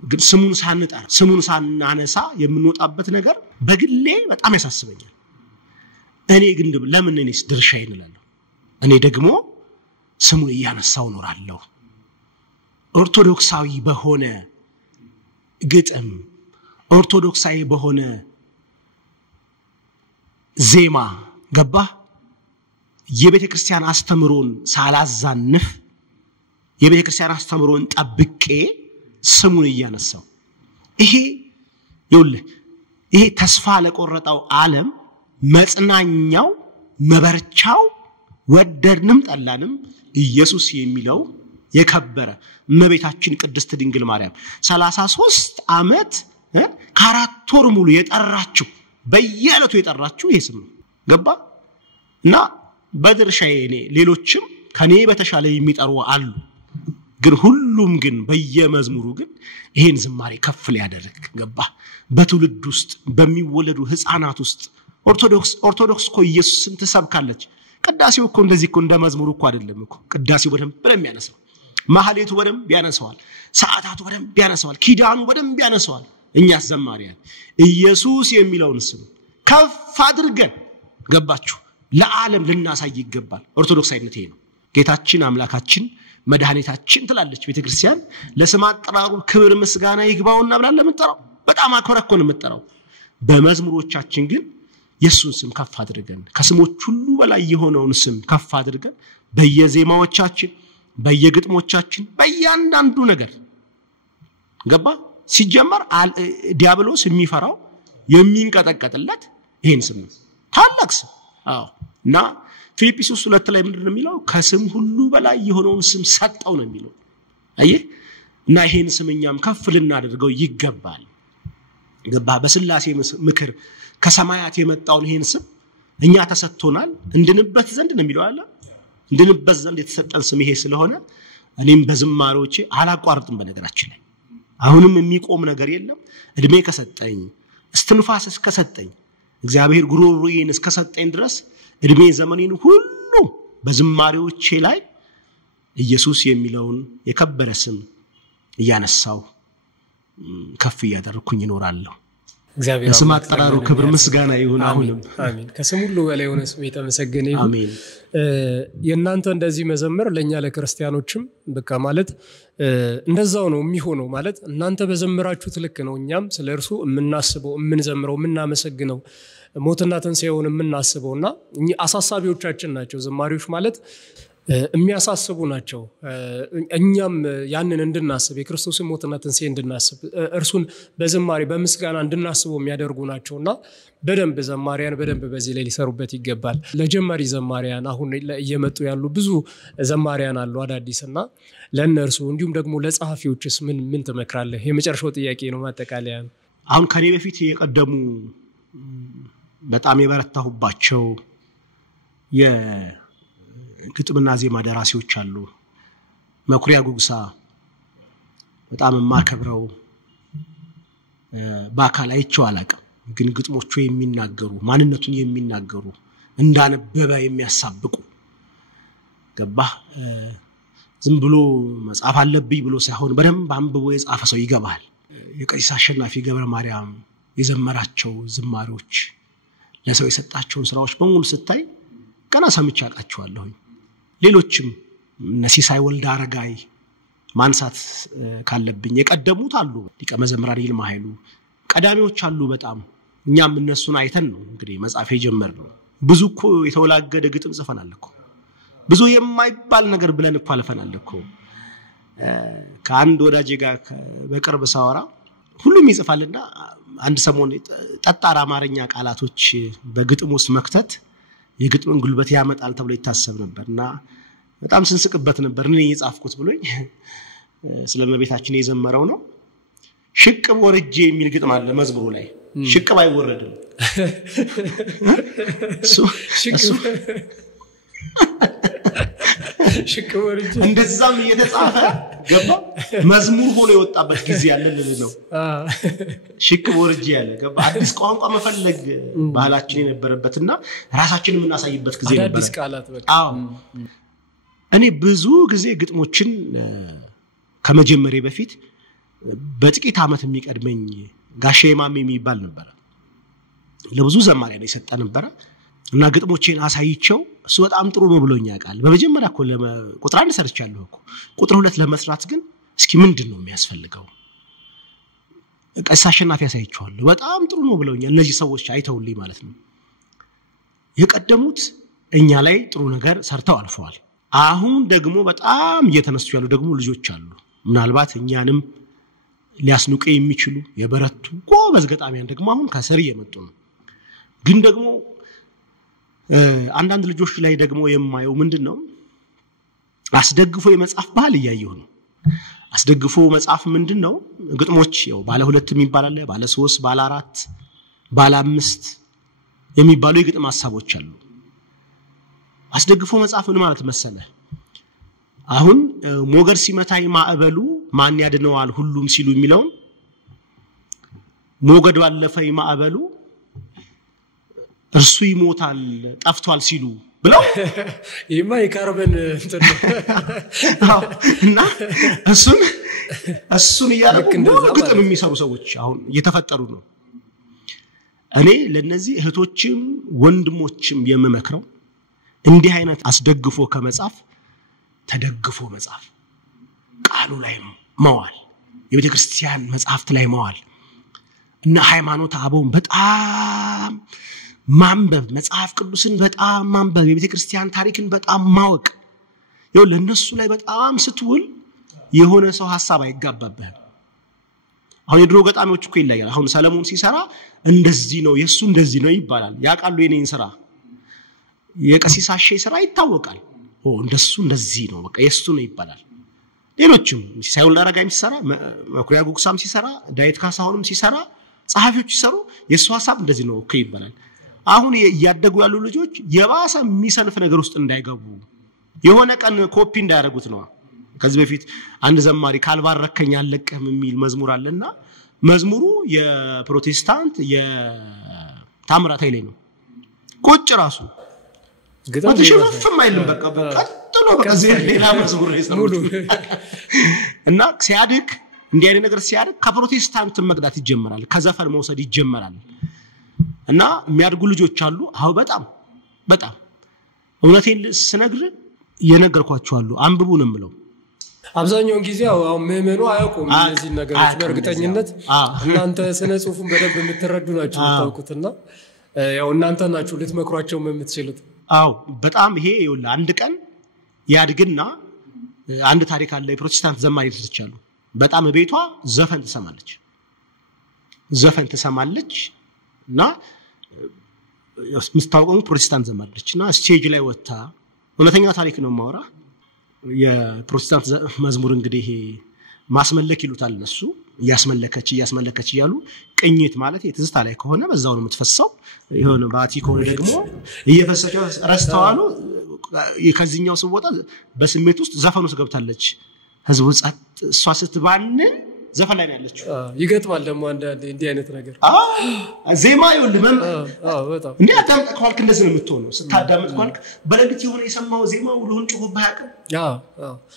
ግን ስሙን ሳንጠራ ስሙን ሳናነሳ የምንወጣበት ነገር በግሌ በጣም ያሳስበኛል እኔ ግን ለምን እኔስ ድርሻዬን እላለሁ እኔ ደግሞ ስሙን እያነሳው ኖራለሁ ኦርቶዶክሳዊ በሆነ ግጥም ኦርቶዶክሳዊ በሆነ ዜማ ገባ የቤተ ክርስቲያን አስተምሮን ሳላዛንፍ የቤተ ክርስቲያን አስተምሮን ጠብቄ ስሙን እያነሳው ይሄ ተስፋ ለቆረጠው ዓለም መጽናኛው መበርቻው ወደድንም ጠላንም ኢየሱስ የሚለው የከበረ እመቤታችን ቅድስት ድንግል ማርያም 33 ዓመት ከአራት ወር ሙሉ የጠራችው በየዕለቱ የጠራችው ይሄ ስም ገባ እና በድርሻዬ እኔ ሌሎችም ከኔ በተሻለ የሚጠሩ አሉ ግን ሁሉም ግን በየመዝሙሩ ግን ይሄን ዝማሬ ከፍ ሊያደርግ ገባ በትውልድ ውስጥ በሚወለዱ ህፃናት ውስጥ ኦርቶዶክስ እኮ ኢየሱስን ትሰብካለች ቅዳሴው እኮ እንደዚህ እኮ እንደ መዝሙሩ እኮ አይደለም እኮ ቅዳሴው በደንብ ያነሳው ማህሌቱ በደንብ ያነሳዋል ሰዓታቱ በደንብ ያነሳዋል ኪዳኑ በደንብ ያነሳዋል እኛስ ዘማሪያን ኢየሱስ የሚለውን ስም ከፍ አድርገን ገባችሁ ለዓለም ልናሳይ ይገባል ኦርቶዶክሳዊነት ይሄ ነው ጌታችን አምላካችን መድኃኒታችን ትላለች ቤተክርስቲያን ለስም አጠራሩ ክብር ምስጋና ይግባውና ብለን ለምንጠራው በጣም አኮረኮን የምንጠራው በመዝሙሮቻችን ግን ኢየሱስን ስም ከፍ አድርገን ከስሞች ሁሉ በላይ የሆነውን ስም ከፍ አድርገን በየዜማዎቻችን በየግጥሞቻችን በእያንዳንዱ ነገር ገባ ሲጀመር ዲያብሎስ የሚፈራው የሚንቀጠቀጥለት ይሄን ስም ታላቅ ስም እና ፊልጵስዩስ 2 ላይ ምንድነው የሚለው ከስም ሁሉ በላይ የሆነውን ስም ሰጠው ነው የሚለው አየህ እና ይሄን ስምኛም ከፍ ልናደርገው ይገባል ገባ በስላሴ ምክር ከሰማያት የመጣውን ይሄን ስም እኛ ተሰጥቶናል እንድንበት ዘንድ ነው የሚለው አለ እንድንበት ዘንድ የተሰጠን ስም ይሄ ስለሆነ እኔም በዝማሮቼ አላቋርጥም በነገራችን ላይ አሁንም የሚቆም ነገር የለም እድሜ ከሰጠኝ እስትንፋስ እስከሰጠኝ እግዚአብሔር ጉሮሮዬን እስከሰጠኝ ድረስ እድሜ ዘመኔን ሁሉ በዝማሬዎቼ ላይ ኢየሱስ የሚለውን የከበረ ስም እያነሳው ከፍ ያደርኩኝ ይኖራለሁ እግዚአብሔር ስም አጠራሩ ክብር ምስጋና ይሁን አሁንም አሜን ከስም ሁሉ በላይ የሆነ ስም የተመሰገነ ይሁን አሜን የናንተ እንደዚህ መዘመር ለኛ ለክርስቲያኖችም በቃ ማለት እንደዛው ነው የሚሆነው ማለት እናንተ በዘመራችሁት ልክ ነው እኛም ስለርሱ የምናስበው የምንዘምረው የምናመሰግነው ሞትና ትንሣኤውን የምናስበውና አሳሳቢዎቻችን ናቸው ዘማሪዎች ማለት የሚያሳስቡ ናቸው እኛም ያንን እንድናስብ የክርስቶስን ሞትና ትንሣኤ እንድናስብ እርሱን በዝማሬ በምስጋና እንድናስበው የሚያደርጉ ናቸውና በደንብ ዘማሪያን በደንብ በዚህ ላይ ሊሰሩበት ይገባል ለጀማሪ ዘማሪያን አሁን እየመጡ ያሉ ብዙ ዘማሪያን አሉ አዳዲስና ለነርሱ እንዲሁም ደግሞ ለጻፊዎችስ ምን ተመክራለህ የመጨረሻው ጥያቄ ነው ማጠቃለያ አሁን ከኔ በፊት የቀደሙ በጣም የበረታሁባቸው የግጥምና ዜማ ደራሲዎች አሉ መኩሪያ ጉግሳ በጣም ማከብረው በአካል አይቼው አላውቅም ግን ግጥሞቹ የሚናገሩ ማንነቱን የሚናገሩ እንዳነበበ የሚያሳብቁ ገባ ዝም ብሎ መጻፍ አለብኝ ብሎ ሳይሆን በደንብ አንብቦ የጻፈ ሰው ይገባል የቀሲስ አሸናፊ ገብረ ማርያም የዘመራቸው ዝማሬዎች ለሰው የሰጣቸውን ስራዎች በሙሉ ስታይ ቀና ሰምቻ አቃቸዋለሁ ሌሎችም ነሲሳይ ወልዳ አረጋይ ማንሳት ካለብኝ የቀደሙት አሉ ሊቀ መዘምራን ይልማ ኃይሉ ቀዳሚዎች አሉ በጣም እኛም እነሱን አይተን ነው እንግዲህ መጻፍ የጀመርነው ብዙ እኮ የተወላገደ ግጥም ጽፈናል እኮ ብዙ የማይባል ነገር ብለን እኮ አልፈናል እኮ ከአንድ ወዳጄ ጋር በቅርብ ሳወራ ሁሉም ይጽፋልና አንድ ሰሞን ጠጣር አማርኛ ቃላቶች በግጥም ውስጥ መክተት የግጥምን ጉልበት ያመጣል ተብሎ ይታሰብ ነበርና በጣም ስንስቅበት ነበር እኔ የጻፍኩት ብሎኝ ስለመቤታችን የዘመረው ነው ሽቅብ ወርጄ የሚል ግጥም አለ መዝሙሩ ላይ ሽቅብ አይወረድም እሱ ሽቅብ ወርጄ እንደዛም እየተጻፈ ገባ መዝሙር ሆኖ የወጣበት ጊዜ ያለ ነው ሽቅብ ወርጄ ያለ ገባ አዲስ ቋንቋ መፈለግ ባህላችን የነበረበትና ራሳችንን የምናሳይበት ጊዜ ነበር አዲስ ቃላት በቃ እኔ ብዙ ጊዜ ግጥሞችን ከመጀመሪያ በፊት በጥቂት አመት የሚቀድመኝ ጋሼ ማሜ የሚባል ነበር ለብዙ ዘማሪያን የሰጠ ነበር እና ግጥሞቼን አሳይቸው እሱ በጣም ጥሩ ነው ብሎኛ ቃል በመጀመሪያ እኮ ቁጥር 1 ሰርቻለሁ እኮ ቁጥር 2 ለመስራት ግን እስኪ ምንድነው የሚያስፈልገው ቀሲስ አሸናፊ ያሳይቻለሁ በጣም ጥሩ ነው ብሎኛ እነዚህ ሰዎች አይተውልኝ ማለት ነው የቀደሙት እኛ ላይ ጥሩ ነገር ሰርተው አልፈዋል። አሁን ደግሞ በጣም እየተነሱ ያሉ ደግሞ ልጆች አሉ። ምናልባት እኛንም ሊያስኑቀ የሚችሉ የበረቱ ጎበዝ ገጣሚያን ደግሞ አሁን ከስር እየመጡ ነው። ግን ደግሞ አንዳንድ ልጆች ላይ ደግሞ የማየው ምንድነው አስደግፎ የመጻፍ ባህል እያየሁ ነው። አስደግፎ መጻፍ ምንድነው ግጥሞች ያው ባለ 2 የሚባል አለ፣ ባለ 3፣ ባለ 4፣ ባለ 5 የሚባሉ የግጥም ሐሳቦች አሉ። አስደግፎ መጻፍ ምን ማለት መሰለ? አሁን ሞገር ሲመታኝ ማዕበሉ ማን ያድነዋል ሁሉም ሲሉ የሚለው ሞገድ ባለፈኝ ማዕበሉ እርሱ ይሞታል ጠፍቷል ሲሉ ብለው ይማ የካርበን እንትን እና እሱን ያደረጉ ግጥም የሚሰሩ ሰዎች አሁን እየተፈጠሩ ነው። እኔ ለነዚህ እህቶችም ወንድሞችም የምመክረው እንዲህ አይነት አስደግፎ ከመጻፍ ተደግፎ መጻፍ፣ ቃሉ ላይ መዋል፣ የቤተ ክርስቲያን መጽሐፍት ላይ መዋል እና ሃይማኖት አበውን በጣም ማንበብ፣ መጽሐፍ ቅዱስን በጣም ማንበብ፣ የቤተ ክርስቲያን ታሪክን በጣም ማወቅ ይኸው ለነሱ ላይ በጣም ስትውል የሆነ ሰው ሐሳብ አይጋባብህም። አሁን የድሮ ገጣሚዎች እኮ ይለያል። አሁን ሰለሞን ሲሰራ እንደዚህ ነው የሱ እንደዚህ ነው ይባላል። ያቃሉ የኔን ስራ የቀሲስ አሼ ስራ ይታወቃል። እንደሱ እንደዚህ ነው በቃ የሱ ነው ይባላል። ሌሎችም ሲሳይል ዳረጋም ሲሰራ መኩሪያ ጉግሳም ሲሰራ ዳዊት ካሳሁንም ሲሰራ ጸሐፊዎች ሲሰሩ የሱ ሐሳብ እንደዚህ ነው ኦኬ ይባላል። አሁን ያደጉ ያሉ ልጆች የባሰ የሚሰንፍ ነገር ውስጥ እንዳይገቡ የሆነ ቀን ኮፒ እንዳያደርጉት ነው። ከዚህ በፊት አንድ ዘማሪ ካልባረከኝ አለቀም የሚል መዝሙር አለና መዝሙሩ የፕሮቴስታንት የታምራት ኃይሌ ነው። ቁጭ ራሱ ግጥም ተሽፈም አይልም በቃ ቀጥሎ በቃ ሌላ መዝሙር ይሰሩት እና ሲያድግ እንዲህ አይነት ነገር ሲያድግ ከፕሮቴስታንት መቅዳት ይጀምራል፣ ከዘፈን መውሰድ ይጀምራል። እና የሚያድጉ ልጆች አሉ። አው በጣም እውነቴን ስነግር የነገርኳቸው አሉ። አንብቡንም ብለው አብዛኛውን ጊዜ አው ምእመኑ አያውቁም እነዚህ ነገሮች በእርግጠኝነት እናንተ ስነ ጽሁፉን በደንብ የምትረዱ ናችሁ ታውቁትና ያው እናንተ ናችሁ ልትመክሯቸው የምትችሉት። አው በጣም ይሄ ይውላ አንድ ቀን ያድግና አንድ ታሪክ አለ። የፕሮቴስታንት ዘማሪ ልትቻሉ በጣም ቤቷ ዘፈን ትሰማለች እና ምስተዋወቁ ፕሮቴስታንት ዘማሪችና ስቴጅ ላይ ወጣ እውነተኛ ታሪክ ነው ማውራ የፕሮቴስታንት መዝሙር እንግዲህ ማስመለክ ይሉታል እነሱ ያስመለከች ይያሉ ቅኝት ማለት የትዝታ ላይ ከሆነ በዛው ነው የምትፈሰው የሆነ ባቲ ከሆነ ደግሞ እየፈሰከ ረስተዋሉ ከዚህኛው ስወጣ በስሜት ውስጥ ዘፈኑ ገብታለች ህዝቡ ጸጥ እሷ ስትባንን ዘፈን ላይ ያለችው ይገጥማል ደግሞ እንዲህ አይነት ነገር ዜማ ይወልመም በጣም እንዴ አታምጣልክ እንደዚህ ነው የምትሆነው ስታዳምጥ ካልክ በለግት የሆነ የሰማው ዜማ ሁሉን ጭሆብህ ያቀም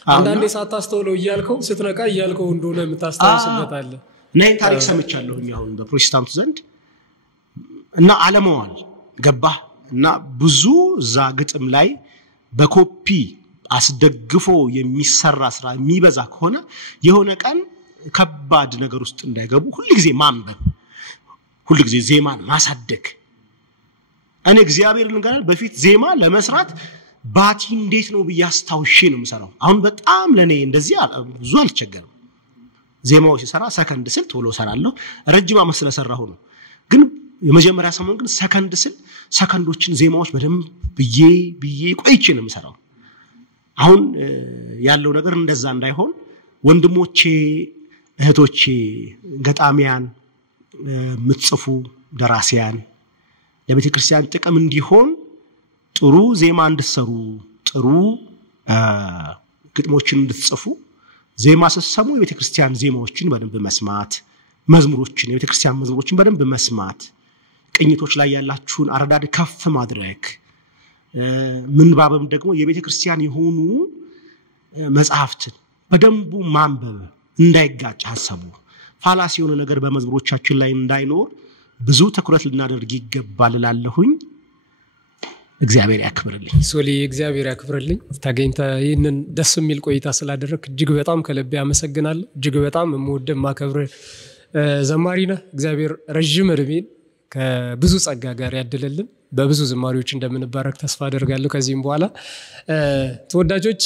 አንዳንዴ ሳታስተውለው ይያልከው ስትነቃ ይያልከው እንደሆነ የምታስተውስበት አለ። ናይ ታሪክ ሰምቻለሁኝ አሁን በፕሮቴስታንቱ ዘንድ እና ዓለማዋል ገባህ እና ብዙ ዛ ግጥም ላይ በኮፒ አስደግፎ የሚሰራ ስራ የሚበዛ ከሆነ የሆነ ቀን ከባድ ነገር ውስጥ እንዳይገቡ ሁሉ ጊዜ ማንበብ ሁሉ ጊዜ ዜማን ማሳደግ እኔ እግዚአብሔርን ጋር በፊት ዜማ ለመስራት ባቲ እንዴት ነው በያስታውሽ ነው የምሰራው። አሁን በጣም ለኔ እንደዚህ ብዙ አልቸገርም። ዜማው ሲሰራ ሰከንድ ስል ቶሎ ሰራለሁ ረጅም አመት ስለሰራሁ ነው። ግን የመጀመሪያ ሰሞን ግን ሰከንድ ስል ሰከንዶችን ዜማዎች በደንብ ብዬ ቆይቼ ነው የምሰራው። አሁን ያለው ነገር እንደዛ እንዳይሆን ወንድሞቼ እህቶቼ ገጣሚያን ምትጽፉ ደራሲያን ለቤተ ክርስቲያን ጥቅም እንዲሆን ጥሩ ዜማ እንድትሰሩ ጥሩ ግጥሞችን እንድትጽፉ ዜማ ሲሰሙ የቤተ ክርስቲያን ዜማዎችን በደንብ መስማት መዝሙሮችን የቤተ ክርስቲያን መዝሙሮችን በደንብ መስማት ቅኝቶች ላይ ያላችሁን አረዳድ ከፍ ማድረግ ምንባብም ደግሞ የቤተ ክርስቲያን የሆኑ መጽሐፍትን በደንቡ ማንበብ እንዳይጋጭ ሐሳቡ ፋላሲ የሆነ ነገር በመዝሙሮቻችን ላይ እንዳይኖር ብዙ ትኩረት ልናደርግ ይገባል እላለሁኝ። እግዚአብሔር ያክብርልኝ። ሶሊ እግዚአብሔር ያክብርልኝ። ታገኝታ ይሄንን ደስ የሚል ቆይታ ስላደረክ እጅግ በጣም ከልቤ አመሰግናለሁ። እጅግ በጣም የምወደው ማከብር ዘማሪ ነህ። እግዚአብሔር ረጅም እድሜን ከብዙ ጸጋ ጋር ያድልልን። በብዙ ዝማሬዎች እንደምንባረክ ተስፋ አደርጋለሁ። ከዚህም በኋላ ተወዳጆች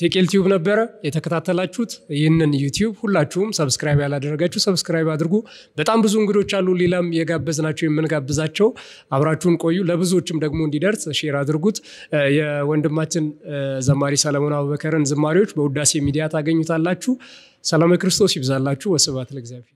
ቴቄል ቲዩብ ነበረ የተከታተላችሁት። ይህንን ዩቲዩብ ሁላችሁም ሰብስክራይብ ያላደረጋችሁ ሰብስክራይብ አድርጉ። በጣም ብዙ እንግዶች አሉ፣ ሌላም የጋበዝናቸው የምንጋብዛቸው። አብራችሁን ቆዩ። ለብዙዎችም ደግሞ እንዲደርስ ሼር አድርጉት። የወንድማችን ዘማሪ ሰለሞን አቡበከርን ዝማሬዎች በውዳሴ ሚዲያ ታገኙታላችሁ። ሰላም ክርስቶስ ይብዛላችሁ። ወስብሐት ለእግዚአብሔር።